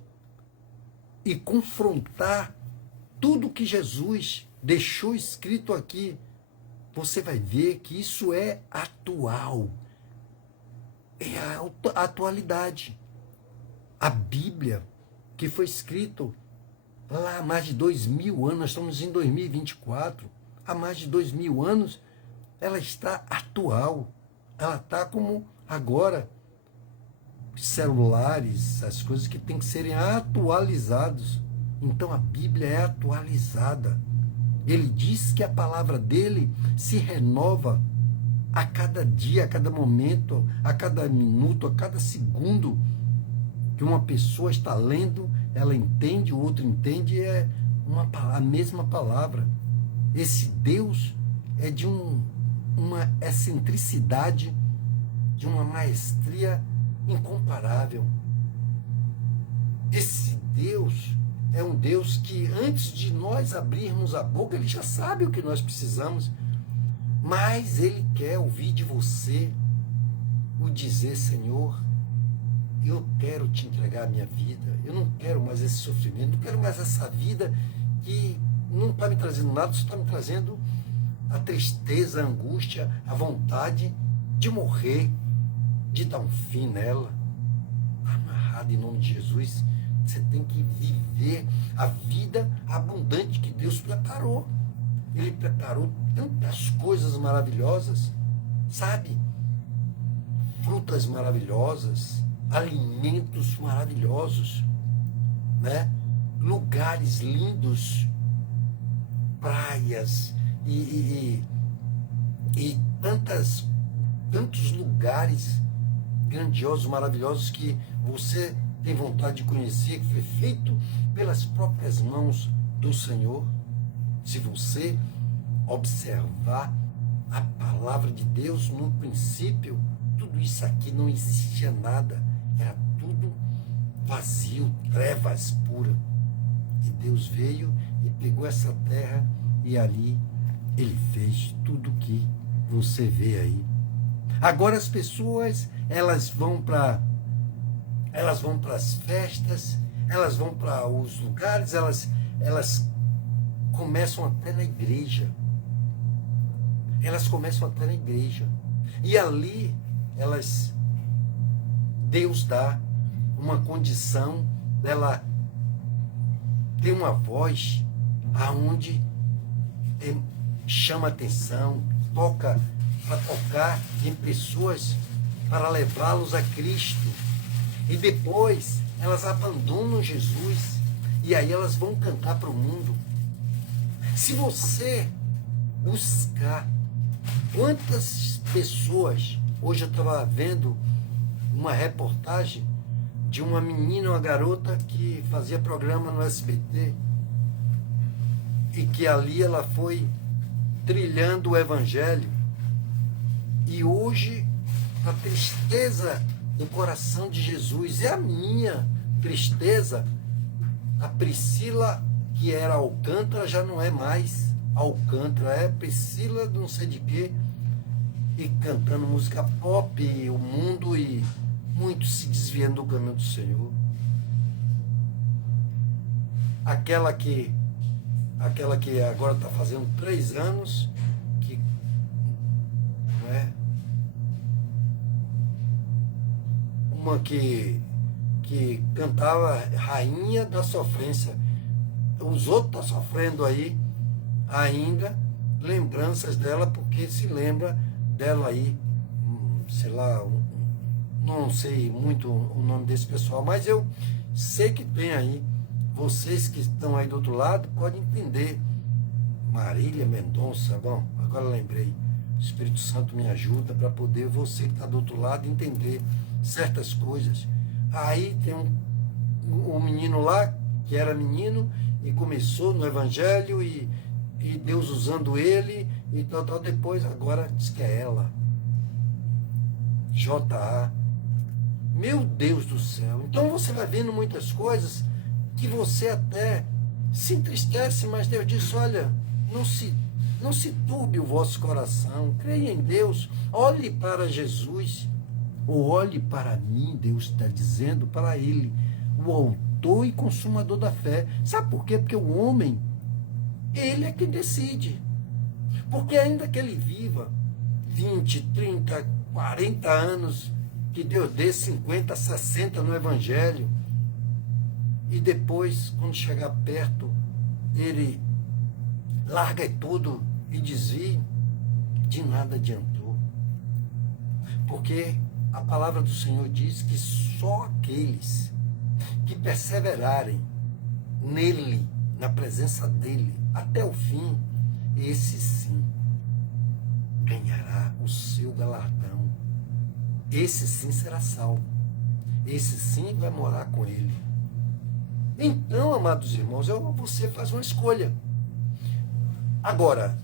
e confrontar tudo que Jesus deixou escrito aqui, você vai ver que isso é atual. É a atualidade. A Bíblia, que foi escrito lá há mais de 2000 anos, nós estamos em 2024, há mais de 2000 anos, ela está atual. Ela está como agora, celulares, as coisas que têm que serem atualizados. Então a Bíblia é atualizada. Ele diz que a palavra dele se renova a cada dia, a cada momento, a cada minuto, a cada segundo que uma pessoa está lendo, ela entende, o outro entende, é a mesma palavra. Esse Deus é de uma excentricidade, de uma maestria incomparável. Esse Deus é um Deus que antes de nós abrirmos a boca, ele já sabe o que nós precisamos, mas ele quer ouvir de você o dizer: Senhor, eu quero te entregar a minha vida, eu não quero mais esse sofrimento, não quero mais essa vida que não está me trazendo nada, só está me trazendo a tristeza, a angústia, a vontade de morrer, de dar um fim nela. Amarrado em nome de Jesus, você tem que viver a vida abundante que Deus preparou. Ele preparou tantas coisas maravilhosas, sabe? Frutas maravilhosas, alimentos maravilhosos, né? Lugares lindos, praias e tantos lugares grandiosos, maravilhosos que você tem vontade de conhecer, que foi feito pelas próprias mãos do Senhor. Se você observar a palavra de Deus, no princípio, tudo isso aqui não existia nada, era tudo vazio, trevas pura. E Deus veio e pegou essa terra e ali ele fez tudo que você vê aí. Agora as pessoas, elas vão para as festas, elas vão para os lugares, elas começam até na igreja. Elas começam até na igreja. E ali Deus dá uma condição dela ter uma voz aonde chama atenção, para tocar em pessoas, para levá-los a Cristo. E depois elas abandonam Jesus e aí elas vão cantar para o mundo. Se você buscar quantas pessoas, hoje eu estava vendo uma reportagem de uma menina, uma garota que fazia programa no SBT e que ali ela foi trilhando o Evangelho. E hoje a tristeza do coração de Jesus é a minha tristeza. A Priscila, que era Alcântara, já não é mais Alcântara, é Priscila não sei de quê, e cantando música pop, o mundo, e muitos se desviando do caminho do Senhor. Aquela que agora está fazendo 3 anos, que não é? Uma que cantava Rainha da Sofrência. Os outros estão sofrendo aí ainda, lembranças dela, porque se lembra dela aí, sei lá, não sei muito o nome desse pessoal, mas eu sei que tem aí. Vocês que estão aí do outro lado podem entender. Marília Mendonça, bom, agora lembrei. O Espírito Santo me ajuda para poder você que está do outro lado entender certas coisas. Aí tem um menino lá, que era menino, e começou no Evangelho, e Deus usando ele, e tal, depois agora diz que é ela. J.A. Meu Deus do céu. Então você vai vendo muitas coisas que você até se entristece, mas Deus diz: olha, não se turbe o vosso coração, creia em Deus, olhe para Jesus, ou olhe para mim, Deus está dizendo para ele, o autor e consumador da fé. Sabe por quê? Porque o homem, Ele é quem decide. Porque ainda que ele viva 20, 30, 40 anos, que Deus dê 50, 60 no Evangelho, e depois, quando chegar perto, ele larga tudo e desvia, de nada adiantou. Porque a palavra do Senhor diz que só aqueles que perseverarem nele, na presença dele, até o fim, esse sim ganhará o seu galardão. Esse sim será salvo. Esse sim vai morar com ele. Então, amados irmãos, você faz uma escolha. Agora,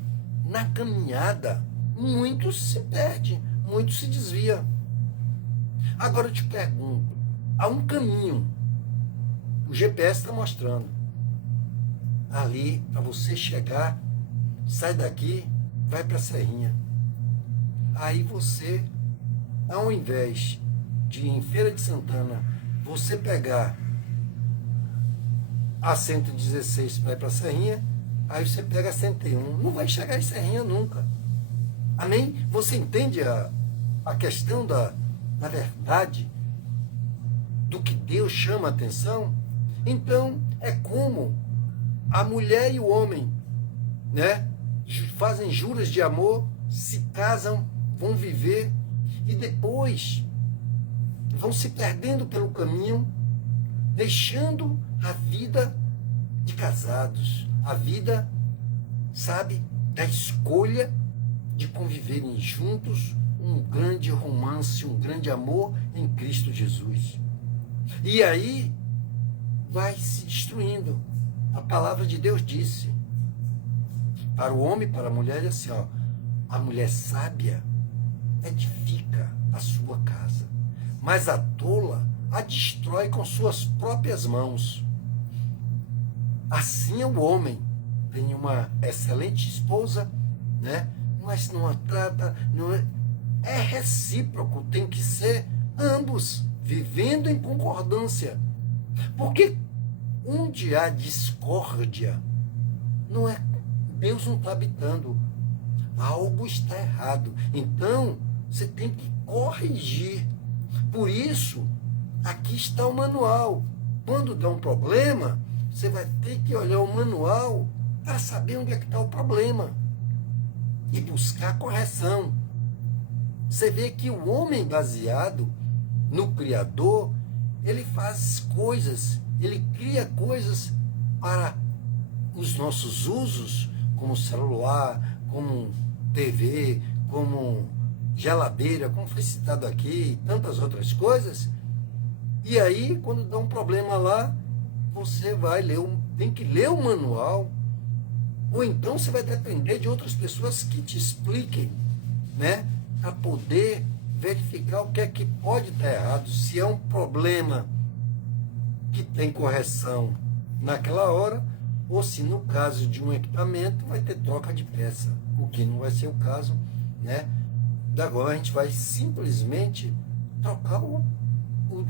na caminhada, muito se perde, muito se desvia. Agora eu te pergunto, há um caminho, o GPS está mostrando, ali para você chegar, sai daqui, vai para a Serrinha. Aí você, ao invés de ir em Feira de Santana, você pegar a 116 para ir para a Serrinha, aí você pega a 101, não vai chegar em Serrinha nunca. Amém? Você entende a questão na verdade, do que Deus chama a atenção? Então, é como a mulher e o homem, né? Fazem juras de amor, se casam, vão viver, e depois vão se perdendo pelo caminho, deixando a vida de casados, a vida, sabe, da escolha de conviverem juntos, um grande romance, um grande amor em Cristo Jesus. E aí vai se destruindo. A palavra de Deus disse para o homem, para a mulher, assim, ó, a mulher sábia edifica a sua casa, mas a tola a destrói com suas próprias mãos. Assim é o homem. Tem uma excelente esposa, né? Mas não a trata, não é recíproco, tem que ser ambos vivendo em concordância. Porque onde há discórdia, não é, Deus não está habitando. Algo está errado. Então, você tem que corrigir. Por isso, aqui está o manual. Quando dá um problema, você vai ter que olhar o manual para saber onde é que está o problema e buscar correção. Você vê que o homem baseado no Criador, ele faz coisas, ele cria coisas para os nossos usos, como celular, como TV, como geladeira, como foi citado aqui, e tantas outras coisas. E aí, quando dá um problema lá, você vai ler, tem que ler o manual, ou então você vai depender de outras pessoas que te expliquem, né? Para poder verificar o que é que pode estar errado, se é um problema que tem correção naquela hora, ou se no caso de um equipamento vai ter troca de peça, o que não vai ser o caso, né? Agora a gente vai simplesmente trocar o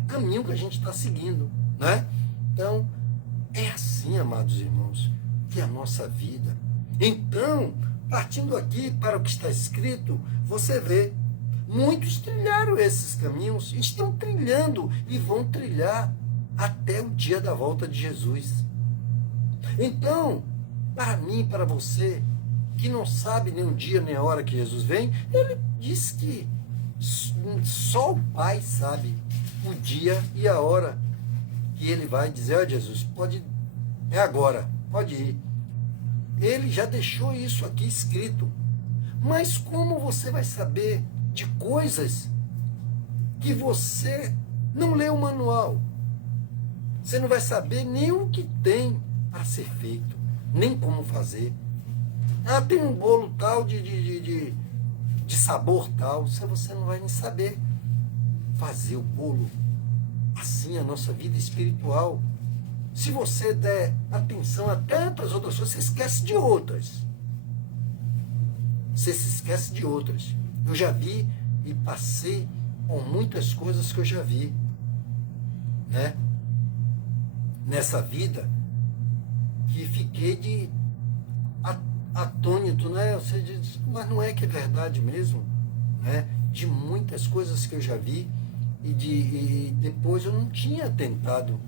caminho que a gente está seguindo, né? Então, é assim, amados irmãos, que é a nossa vida. Então, partindo aqui para o que está escrito, você vê, muitos trilharam esses caminhos, estão trilhando e vão trilhar até o dia da volta de Jesus. Então, para mim, para você, que não sabe nem o dia nem a hora que Jesus vem, ele diz que só o Pai sabe o dia e a hora que ele vai dizer, ó Jesus, é agora, pode ir. Ele já deixou isso aqui escrito. Mas como você vai saber de coisas que você não leu o manual? Você não vai saber nem o que tem para ser feito, nem como fazer. Ah, tem um bolo tal de sabor tal. Você não vai nem saber fazer o bolo. Assim é a nossa vida espiritual. Se você der atenção a tantas outras coisas, você esquece de outras. Você se esquece de outras. Eu já vi e passei por muitas coisas que eu já vi, né? Nessa vida, que fiquei atônito, né? Você diz, mas não é que é verdade mesmo, né? De muitas coisas que eu já vi e depois eu não tinha tentado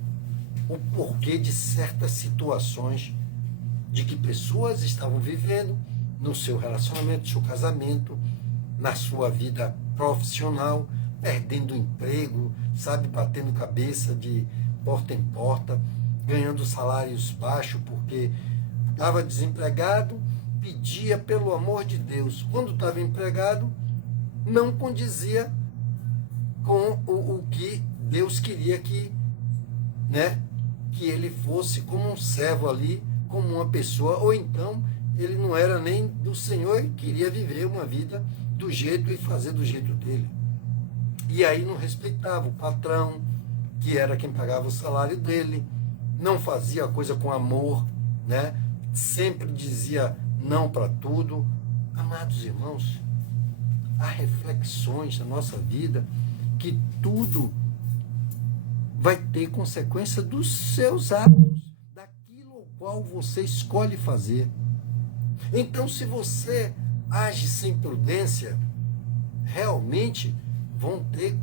o porquê de certas situações de que pessoas estavam vivendo no seu relacionamento, no seu casamento, na sua vida profissional, perdendo o emprego, sabe, batendo cabeça de porta em porta, ganhando salários baixos porque estava desempregado, pedia pelo amor de Deus. Quando estava empregado, não condizia com o que Deus queria que, né, que ele fosse como um servo ali, como uma pessoa, ou então ele não era nem do Senhor e queria viver uma vida do jeito e fazer do jeito dele. E aí não respeitava o patrão, que era quem pagava o salário dele, não fazia a coisa com amor, né? Sempre dizia não para tudo. Amados irmãos, há reflexões na nossa vida que tudo vai ter consequência dos seus atos, daquilo ao qual você escolhe fazer. Então, se você age sem prudência, realmente vão ter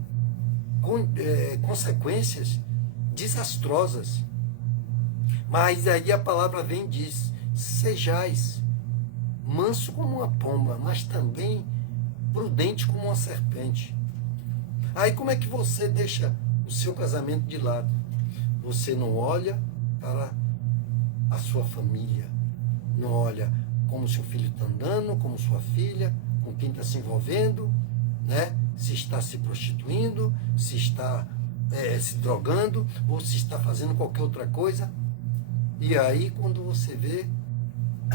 consequências desastrosas. Mas aí a palavra vem e diz, sejais manso como uma pomba, mas também prudente como uma serpente. Aí como é que você deixa o seu casamento de lado? Você não olha para a sua família, não olha como seu filho está andando, como sua filha, com quem está se envolvendo, né? Se está se prostituindo, se está se drogando, ou se está fazendo qualquer outra coisa. E aí, quando você vê,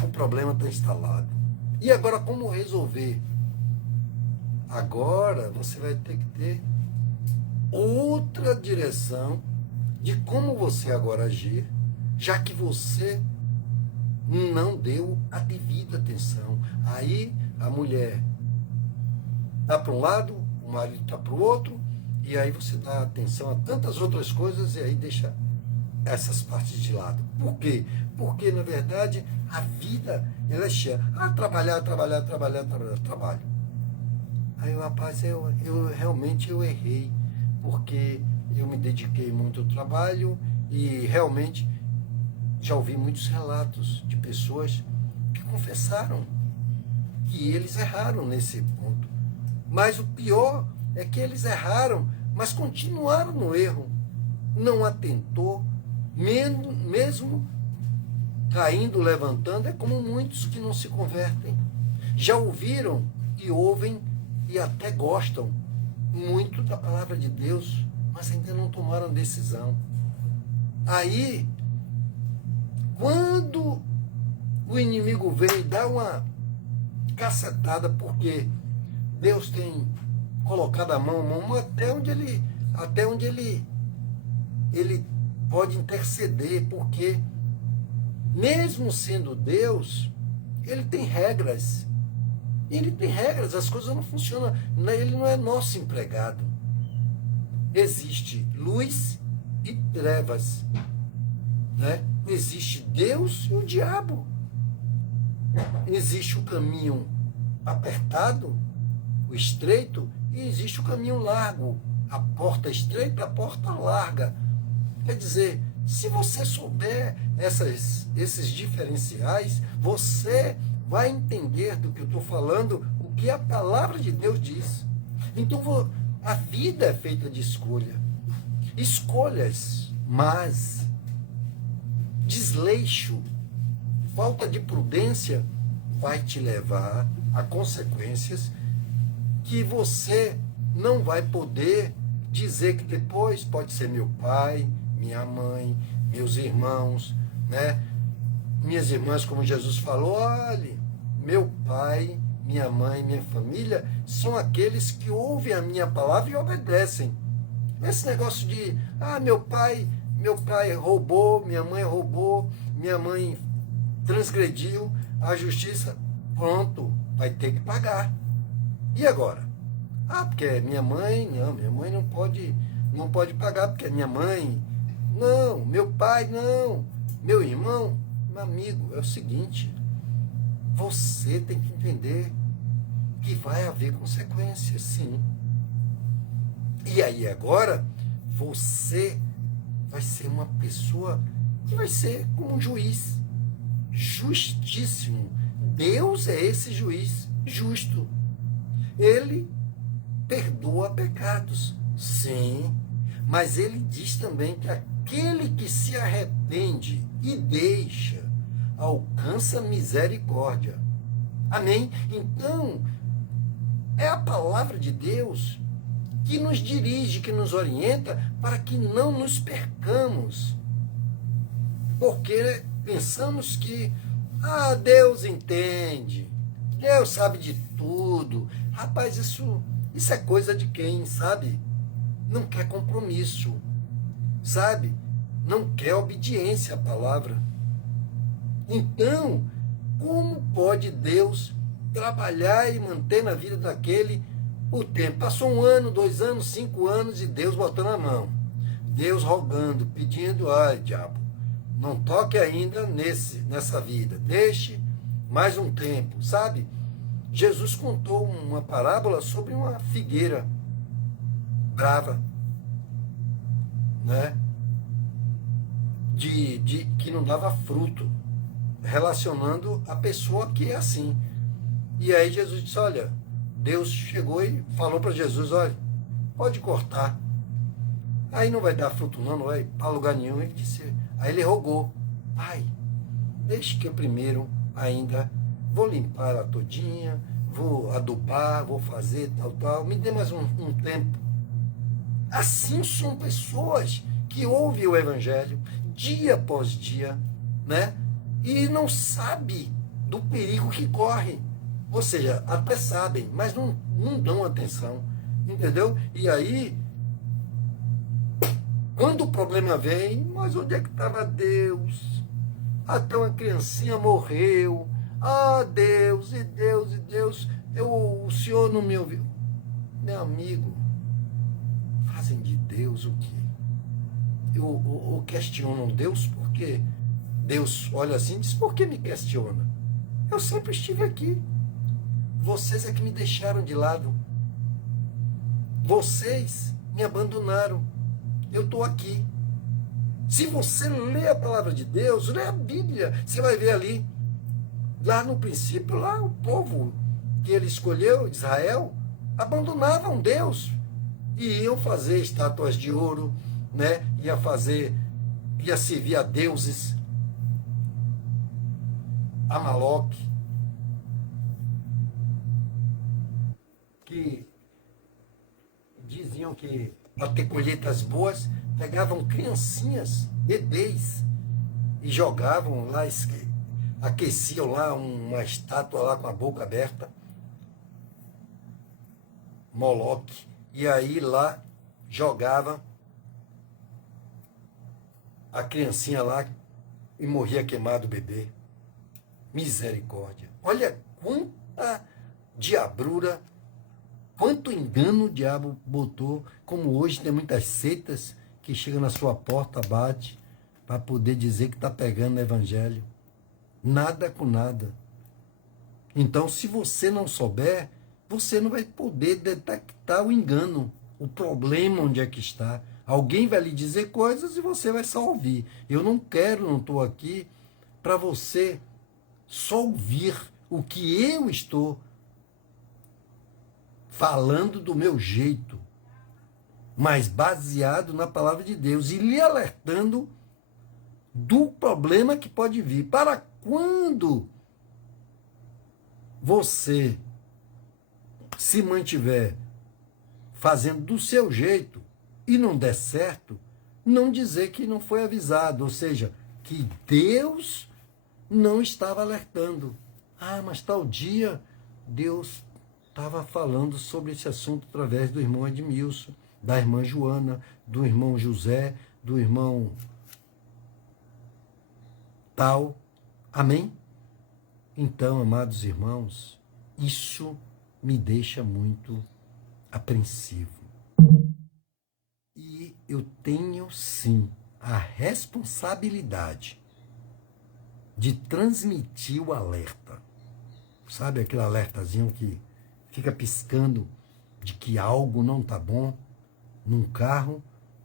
o problema está instalado. E agora, como resolver? Agora, você vai ter que ter outra direção de como você agora agir, já que você não deu a devida atenção. Aí, a mulher está para um lado, o marido está para o outro, e aí você dá atenção a tantas outras coisas e aí deixa essas partes de lado. Por quê? Porque, na verdade, a vida, ela é cheia. Trabalho. Aí, rapaz, eu realmente eu errei, porque eu me dediquei muito ao trabalho e realmente já ouvi muitos relatos de pessoas que confessaram que eles erraram nesse ponto. Mas o pior é que eles erraram, mas continuaram no erro. Não atentou, mesmo caindo, levantando, é como muitos que não se convertem. Já ouviram e ouvem e até gostam muito da palavra de Deus, mas ainda não tomaram decisão. Aí, quando o inimigo vem e dá uma cacetada, porque Deus tem colocado a mão até onde ele pode interceder, porque mesmo sendo Deus, ele tem regras. Ele tem regras, as coisas não funcionam. Ele não é nosso empregado. Existe luz e trevas, né? Existe Deus e o diabo. Existe o caminho apertado, o estreito, e existe o caminho largo, a porta estreita e a porta larga. Quer dizer, se você souber esses diferenciais, você vai entender do que eu estou falando, o que a palavra de Deus diz. Então, a vida é feita de escolha. Escolhas, mas desleixo, falta de prudência vai te levar a consequências que você não vai poder dizer que depois pode ser meu pai, minha mãe, meus irmãos, né? Minhas irmãs, como Jesus falou, olhe, meu pai, minha mãe, minha família são aqueles que ouvem a minha palavra e obedecem. Esse negócio de, meu pai roubou, minha mãe transgrediu a justiça, pronto, vai ter que pagar. E agora? Porque minha mãe não pode pagar, porque é minha mãe. Não, meu pai não, meu irmão, meu amigo, é o seguinte, você tem que entender que vai haver consequências, sim. E aí agora, você vai ser uma pessoa que vai ser como um juiz justíssimo. Deus é esse juiz justo. Ele perdoa pecados, sim, mas ele diz também que aquele que se arrepende e deixa, alcança misericórdia. Amém? Então, é a palavra de Deus que nos dirige, que nos orienta para que não nos percamos. Porque pensamos que, Deus entende, Deus sabe de tudo. Rapaz, isso é coisa de quem, sabe? Não quer compromisso, sabe? Não quer obediência à palavra. Então, como pode Deus trabalhar e manter na vida daquele o tempo? Passou 1 ano, 2 anos, 5 anos e Deus botando a mão. Deus rogando, pedindo, ai, diabo, não toque ainda nessa vida. Deixe mais um tempo, sabe? Jesus contou uma parábola sobre uma figueira brava, né? Que não dava fruto, relacionando a pessoa que é assim. E aí Jesus disse, olha, Deus chegou e falou para Jesus, olha, pode cortar. Aí não vai dar fruto não vai para lugar nenhum. Ele disse, aí ele rogou, pai, deixe que eu primeiro ainda vou limpar ela todinha, vou adubar, vou fazer tal, me dê mais um tempo. Assim são pessoas que ouvem o Evangelho dia após dia, né? E não sabem do perigo que corre. Ou seja, até sabem, mas não dão atenção, entendeu? E aí, quando o problema vem, mas onde é que estava Deus? Até uma criancinha morreu. Deus, e Deus, e Deus, o Senhor não me ouviu. Meu amigo, fazem de Deus o quê? Eu questionam Deus porque Deus olha assim e diz, por que me questiona? Eu sempre estive aqui. Vocês é que me deixaram de lado. Vocês me abandonaram. Eu estou aqui. Se você lê a palavra de Deus, lê a Bíblia, você vai ver ali, lá no princípio, lá o povo que ele escolheu, Israel, abandonavam Deus e iam fazer estátuas de ouro, né? Ia servir a deuses, a Moloque, que diziam que para ter colheitas boas, pegavam criancinhas, bebês, e jogavam lá, aqueciam lá uma estátua lá com a boca aberta, Moloque, e aí lá jogava a criancinha lá e morria queimado o bebê. Misericórdia. Olha quanta diabrura, quanto engano o diabo botou, como hoje tem muitas seitas que chegam na sua porta, bate, para poder dizer que está pegando o evangelho. Nada com nada. Então, se você não souber, você não vai poder detectar o engano, o problema onde é que está. Alguém vai lhe dizer coisas e você vai só ouvir. Eu não estou aqui para você só ouvir o que eu estou falando do meu jeito, mas baseado na palavra de Deus e lhe alertando do problema que pode vir. Para quando você se mantiver fazendo do seu jeito e não der certo, não dizer que não foi avisado, ou seja, que Deus não estava alertando. Mas tal dia Deus estava falando sobre esse assunto através do irmão Edmilson, da irmã Joana, do irmão José, do irmão tal. Amém? Então, amados irmãos, isso me deixa muito apreensivo. E eu tenho, sim, a responsabilidade de transmitir o alerta. sabe aquele alertazinho que fica piscando de que algo não está bom? Num carro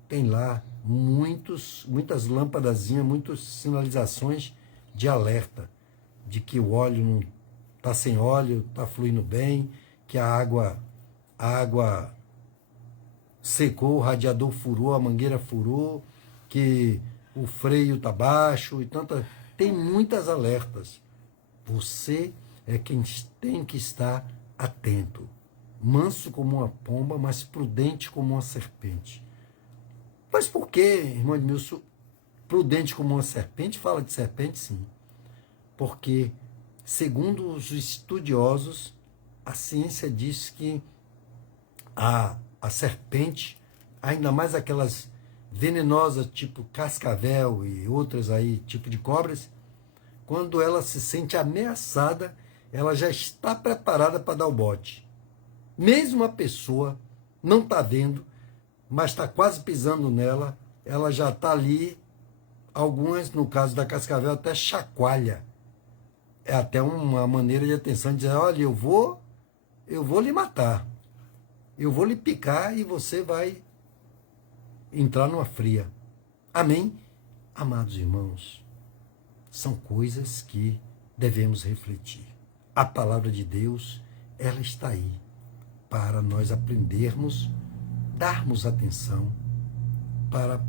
tem lá muitas lâmpadazinhas, muitas sinalizações de alerta, de que o óleo não está sem óleo, está fluindo bem, que a água secou, o radiador furou, a mangueira furou, que o freio está baixo e tanta. Tem muitas alertas. Você é quem tem que estar atento. Manso como uma pomba, mas prudente como uma serpente. Mas por que, irmão Edmilson, prudente como uma serpente? Fala de serpente, sim. Porque, segundo os estudiosos, a ciência diz que a serpente, ainda mais aquelas venenosas, tipo cascavel e outras aí, tipo de cobras, quando ela se sente ameaçada, ela já está preparada para dar o bote. Mesmo a pessoa não está vendo, mas está quase pisando nela, ela já está ali, algumas, no caso da cascavel, até chacoalha. É até uma maneira de atenção, de dizer, olha, eu vou lhe matar. Eu vou lhe picar e você vai entrar numa fria. Amém? Amados irmãos, são coisas que devemos refletir. A palavra de Deus, ela está aí para nós aprendermos, darmos atenção, para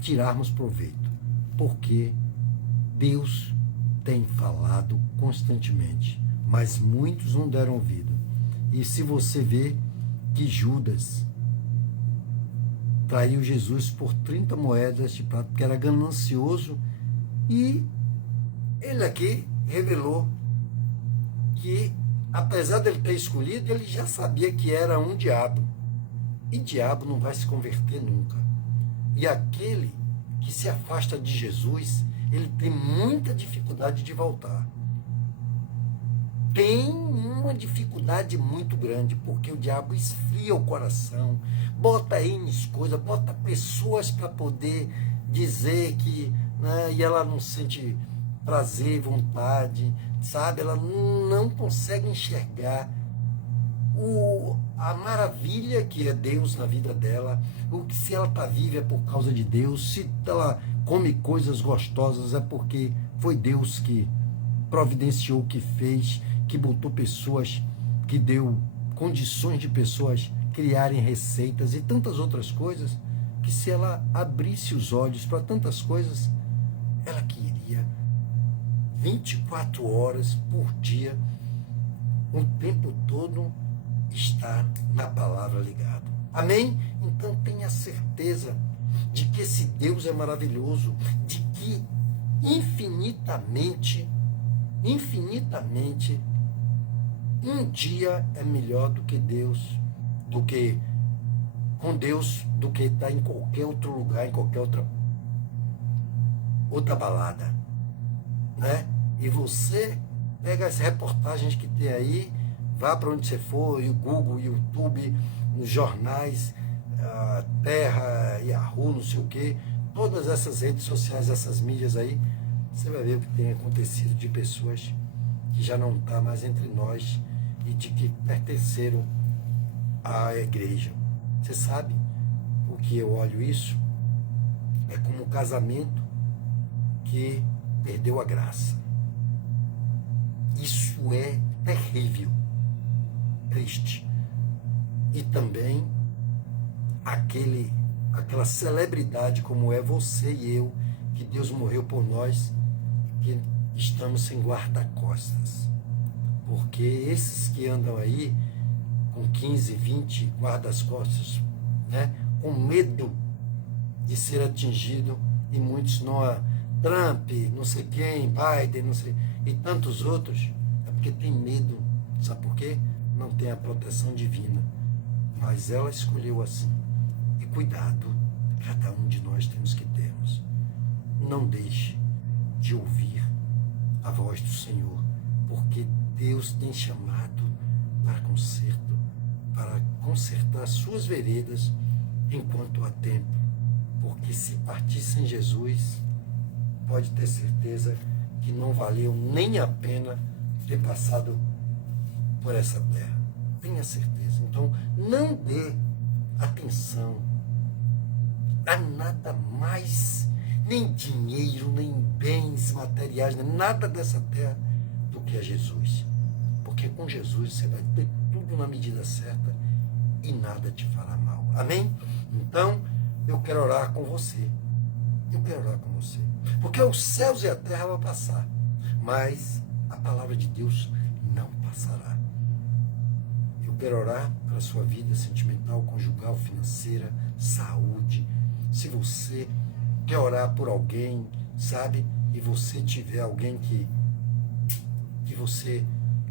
tirarmos proveito. Porque Deus tem falado constantemente, mas muitos não deram ouvido. E se você vê que Judas traiu Jesus por 30 moedas de prata, porque era ganancioso, e ele aqui revelou que, apesar dele ter escolhido, ele já sabia que era um diabo. E diabo não vai se converter nunca. E aquele que se afasta de Jesus, ele tem muita dificuldade de voltar. Tem uma dificuldade muito grande, porque o diabo esfria o coração, bota N coisas, bota pessoas para poder dizer que, né, e ela não sente prazer, vontade, sabe? Ela não consegue enxergar a maravilha que é Deus na vida dela, o que se ela está viva é por causa de Deus, se ela come coisas gostosas é porque foi Deus que providenciou, que fez, que botou pessoas, que deu condições de pessoas criarem receitas e tantas outras coisas, que se ela abrisse os olhos para tantas coisas, ela queria 24 horas por dia, o tempo todo, estar na palavra ligado. Amém? Então tenha certeza de que esse Deus é maravilhoso, de que infinitamente, um dia é melhor do que Deus, do que com Deus, do que estar em qualquer outro lugar, em qualquer outra balada, né? E você pega as reportagens que tem aí, vá para onde você for, o Google, YouTube, nos jornais, a Terra, Yahoo, não sei o quê, todas essas redes sociais, essas mídias aí, você vai ver o que tem acontecido de pessoas que já não estão mais entre nós e de que pertenceram à igreja. Você sabe o que eu olho isso? É como um casamento que perdeu a graça. Isso é terrível, triste. E também aquela celebridade como é você e eu, que Deus morreu por nós, que estamos sem guarda-costas. Porque esses que andam aí com 15, 20 guarda-costas, né, com medo de ser atingido, e muitos não, Trump, não sei quem, Biden, não sei, e tantos outros, é porque tem medo. Sabe por quê? Não tem a proteção divina. Mas ela escolheu assim. E cuidado, cada um de nós temos que termos. Não deixe de ouvir a voz do Senhor, porque Deus tem chamado para conserto, para consertar suas veredas enquanto há tempo. Porque se partir sem Jesus, pode ter certeza que não valeu nem a pena ter passado por essa terra. Tenha certeza. Então, não dê atenção a nada mais, nem dinheiro, nem bens materiais, nem nada dessa terra, do que a Jesus. Porque com Jesus você vai ter tudo na medida certa e nada te fará mal. Amém? Então, eu quero orar com você. Eu quero orar com você. Porque os céus e a terra vão passar, mas a palavra de Deus não passará. Eu quero orar pela sua vida sentimental, conjugal, financeira, saúde. Se você quer orar por alguém, sabe, e você tiver alguém que você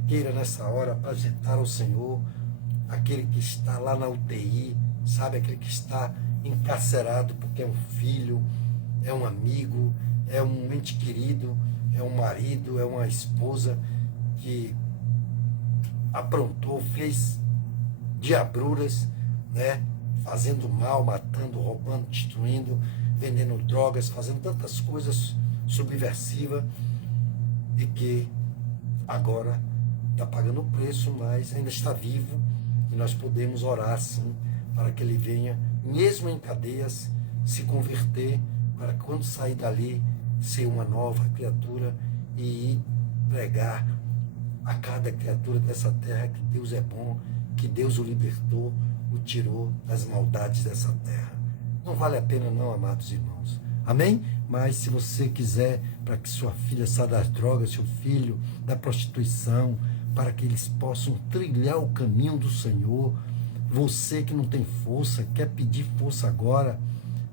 queira nessa hora apresentar ao Senhor, aquele que está lá na UTI, sabe, aquele que está encarcerado porque é um filho, é um amigo, é um ente querido, é um marido, é uma esposa que aprontou, fez diabruras, né? Fazendo mal, matando, roubando, destruindo, vendendo drogas, fazendo tantas coisas subversivas e que agora está pagando o preço, mas ainda está vivo e nós podemos orar sim para que ele venha, mesmo em cadeias, se converter, para quando sair dali ser uma nova criatura e ir pregar a cada criatura dessa terra que Deus é bom, que Deus o libertou, o tirou das maldades dessa terra. Não vale a pena não, amados irmãos. Amém? Mas se você quiser, para que sua filha saia das drogas, seu filho da prostituição, para que eles possam trilhar o caminho do Senhor, você que não tem força, quer pedir força agora,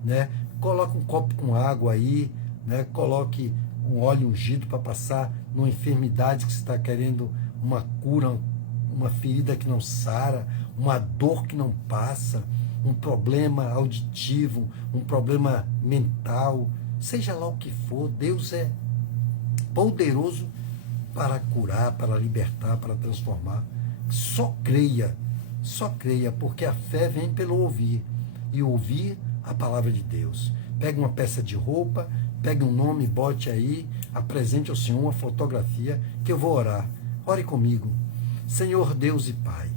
né? Coloque um copo com água aí, né? Coloque um óleo ungido para passar numa enfermidade que você está querendo uma cura, uma ferida que não sara, uma dor que não passa, um problema auditivo, um problema mental, seja lá o que for, Deus é poderoso para curar, para libertar, para transformar. Só creia, porque a fé vem pelo ouvir, e ouvir a palavra de Deus. Pegue uma peça de roupa, pegue um nome, bote aí, apresente ao Senhor uma fotografia, que eu vou orar. Ore comigo. Senhor Deus e Pai,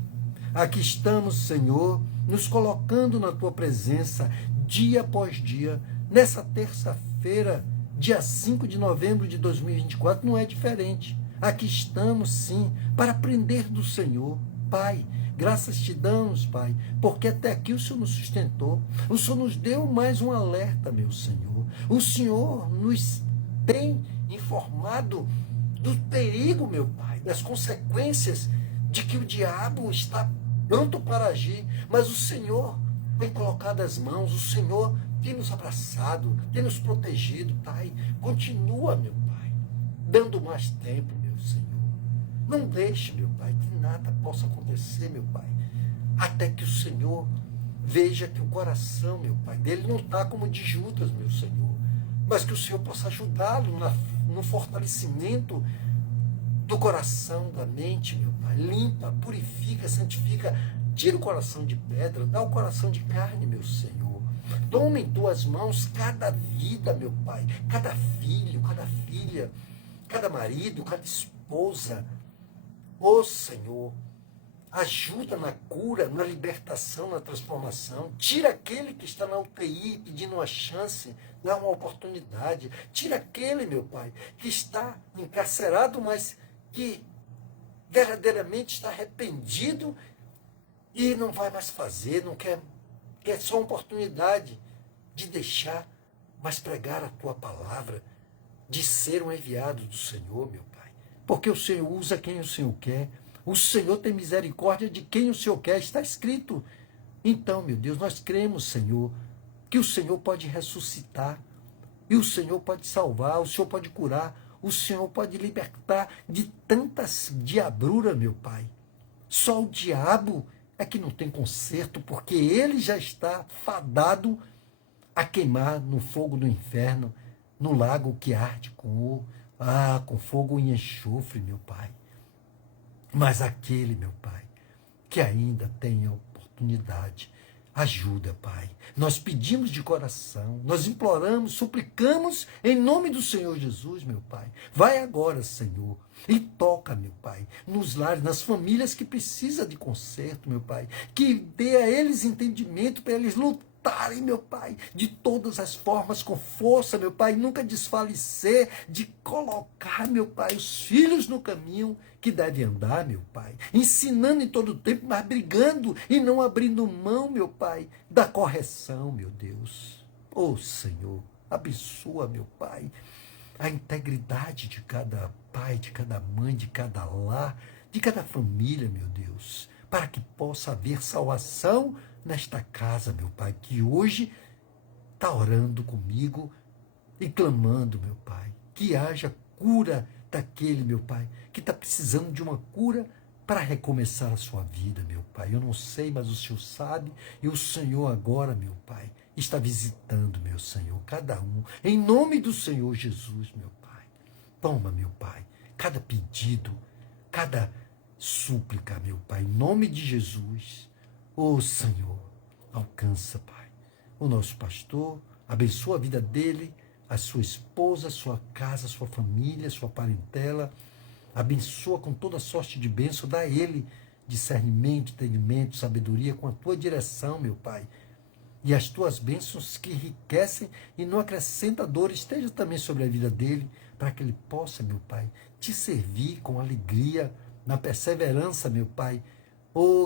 aqui estamos, Senhor, nos colocando na Tua presença, dia após dia, nessa terça-feira, dia 5 de novembro de 2024, não é diferente. Aqui estamos, sim, para aprender do Senhor. Pai, graças te damos, Pai, porque até aqui o Senhor nos sustentou. O Senhor nos deu mais um alerta, meu Senhor. O Senhor nos tem informado do perigo, meu Pai, das consequências de que o diabo está pronto para agir, mas o Senhor tem colocado as mãos, o Senhor tem nos abraçado, tem nos protegido, Pai. Continua, meu Pai, dando mais tempo, meu Senhor. Não deixe, meu Pai, que nada possa acontecer, meu Pai, até que o Senhor veja que o coração, meu Pai, dele não está como de Judas, meu Senhor, mas que o Senhor possa ajudá-lo no fortalecimento do coração, da mente, meu Pai. Limpa, purifica, santifica, tira o coração de pedra, dá o coração de carne, meu Senhor. Toma em tuas mãos cada vida, meu Pai, cada filho, cada filha, cada marido, cada esposa. Ô Senhor, ajuda na cura, na libertação, na transformação. Tira aquele que está na UTI pedindo uma chance, dá uma oportunidade. Tira aquele, meu Pai, que está encarcerado, mas que verdadeiramente está arrependido e não vai mais fazer, não quer só uma oportunidade de deixar, mas pregar a Tua palavra, de ser um enviado do Senhor, meu Pai. Porque o Senhor usa quem o Senhor quer. O Senhor tem misericórdia de quem o Senhor quer, está escrito. Então, meu Deus, nós cremos, Senhor, que o Senhor pode ressuscitar, e o Senhor pode salvar, o Senhor pode curar, o Senhor pode libertar de tantas diabruras, meu Pai. Só o diabo é que não tem conserto, porque ele já está fadado a queimar no fogo do inferno, no lago que arde com fogo e enxofre, meu Pai. Mas aquele, meu Pai, que ainda tem a oportunidade, Ajuda, Pai. Nós pedimos de coração, nós imploramos, suplicamos em nome do Senhor Jesus, meu Pai. Vai agora, Senhor, e toca, meu Pai, nos lares, nas famílias que precisam de conserto, meu Pai. Que dê a eles entendimento para eles lutarem, meu Pai, de todas as formas, com força, meu Pai, nunca desfalecer, de colocar, meu Pai, os filhos no caminho que deve andar, meu Pai, ensinando em todo o tempo, mas brigando e não abrindo mão, meu Pai, da correção, meu Deus. Ô Senhor, abençoa, meu Pai, a integridade de cada pai, de cada mãe, de cada lar, de cada família, meu Deus, para que possa haver salvação nesta casa, meu Pai, que hoje está orando comigo e clamando, meu Pai, que haja cura daquele, meu Pai, que está precisando de uma cura para recomeçar a sua vida, meu Pai. Eu não sei, mas o Senhor sabe, e o Senhor agora, meu Pai, está visitando, meu Senhor, cada um, em nome do Senhor Jesus, meu Pai. Toma, meu Pai, cada pedido, cada súplica, meu Pai, em nome de Jesus. Ô Senhor, alcança, Pai, o nosso pastor, abençoa a vida dele, a sua esposa, a sua casa, a sua família, a sua parentela. Abençoa com toda sorte de bênção, dá a ele discernimento, entendimento, sabedoria, com a tua direção, meu Pai. E as tuas bênçãos que enriquecem e não acrescentam dor, esteja também sobre a vida dele, para que ele possa, meu Pai, te servir com alegria, na perseverança, meu Pai,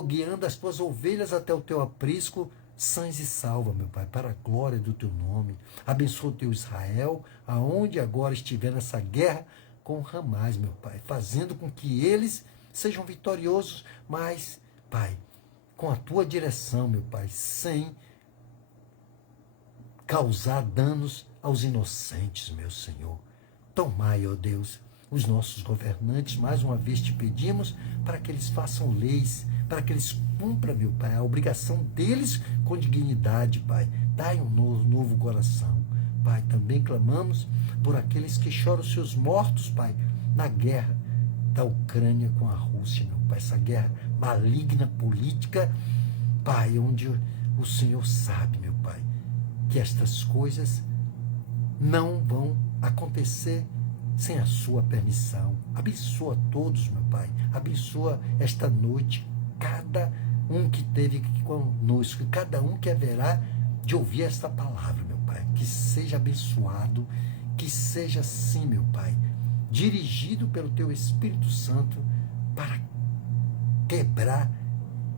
guiando as tuas ovelhas até o teu aprisco, sãs e salva, meu Pai, para a glória do teu nome. Abençoa o teu Israel, aonde agora estiver nessa guerra com Hamás, meu Pai, fazendo com que eles sejam vitoriosos, mas, Pai, com a tua direção, meu Pai, sem causar danos aos inocentes, meu Senhor. Tomai, ó Deus, os nossos governantes, mais uma vez te pedimos, para que eles façam leis, para que eles cumpram, meu Pai, a obrigação deles com dignidade, Pai. Dai um novo coração. Pai, também clamamos por aqueles que choram os seus mortos, Pai, na guerra da Ucrânia com a Rússia, meu Pai, essa guerra maligna, política, Pai, onde o Senhor sabe, meu Pai, que estas coisas não vão acontecer sem a sua permissão. Abençoa todos, meu Pai, abençoa esta noite, cada um que esteve aqui conosco, cada um que haverá de ouvir esta palavra, meu Pai, que seja abençoado, que seja assim, meu Pai, dirigido pelo Teu Espírito Santo para quebrar,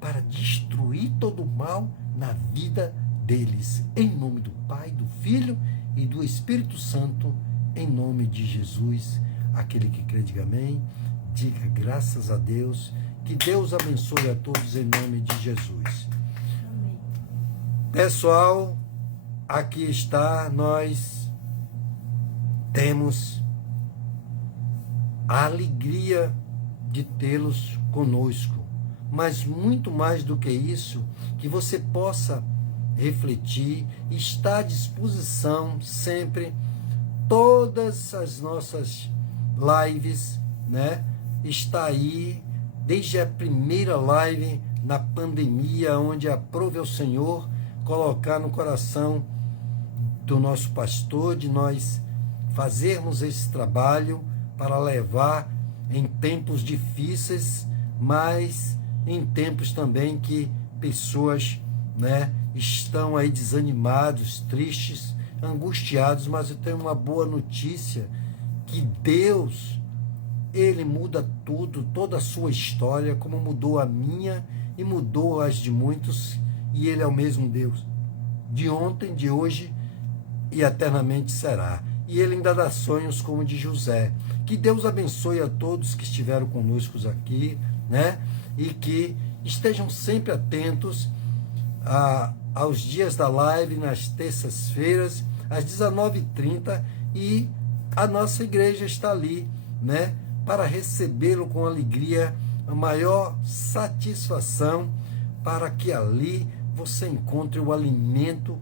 para destruir todo o mal na vida deles, em nome do Pai, do Filho e do Espírito Santo, em nome de Jesus. Aquele que crê, diga amém, diga graças a Deus, que Deus abençoe a todos em nome de Jesus. Amém. Pessoal, aqui está, nós temos a alegria de tê-los conosco, mas muito mais do que isso, que você possa refletir, está à disposição sempre, todas as nossas lives, né? Está aí, desde a primeira live na pandemia, onde aprove ao Senhor colocar no coração do nosso pastor, de nós fazermos esse trabalho para levar em tempos difíceis, mas em tempos também que pessoas, né, estão aí desanimados, tristes, angustiados, mas eu tenho uma boa notícia, que Deus, Ele muda tudo, toda a sua história, como mudou a minha e mudou as de muitos, e Ele é o mesmo Deus, de ontem, de hoje e eternamente será. E Ele ainda dá sonhos como o de José. Que Deus abençoe a todos que estiveram conosco aqui, né? E que estejam sempre atentos aos dias da live, nas terças-feiras, às 19h30, e a nossa igreja está ali, né? Para recebê-lo com alegria, a maior satisfação, para que ali você encontre o alimento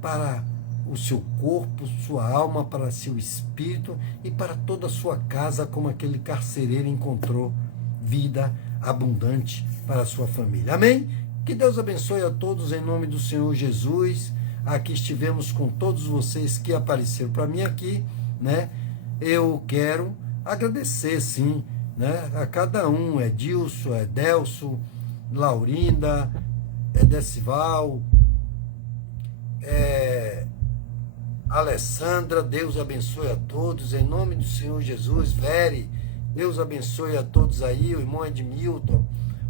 para o seu corpo, sua alma, para seu espírito e para toda a sua casa, como aquele carcereiro encontrou vida abundante para a sua família. Amém? Que Deus abençoe a todos em nome do Senhor Jesus. Aqui estivemos com todos vocês que apareceram para mim aqui, né? Eu quero agradecer, sim, né, a cada um, Edilson, Edelso, Laurinda, Edecival, Alessandra, Deus abençoe a todos, em nome do Senhor Jesus. Vere, Deus abençoe a todos aí, o irmão Edmilton,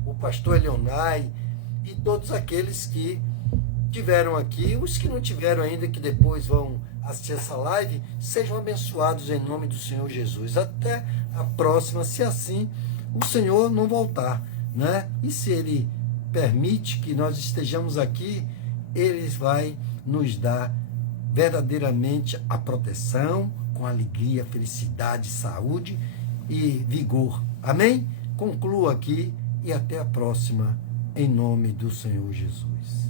o pastor Elionai e todos aqueles que tiveram aqui, os que não tiveram ainda, que depois vão assistir essa live, sejam abençoados em nome do Senhor Jesus. Até a próxima, se assim o Senhor não voltar, né? E se Ele permite que nós estejamos aqui, Ele vai nos dar verdadeiramente a proteção, com alegria, felicidade, saúde e vigor. Amém? Concluo aqui e até a próxima, em nome do Senhor Jesus.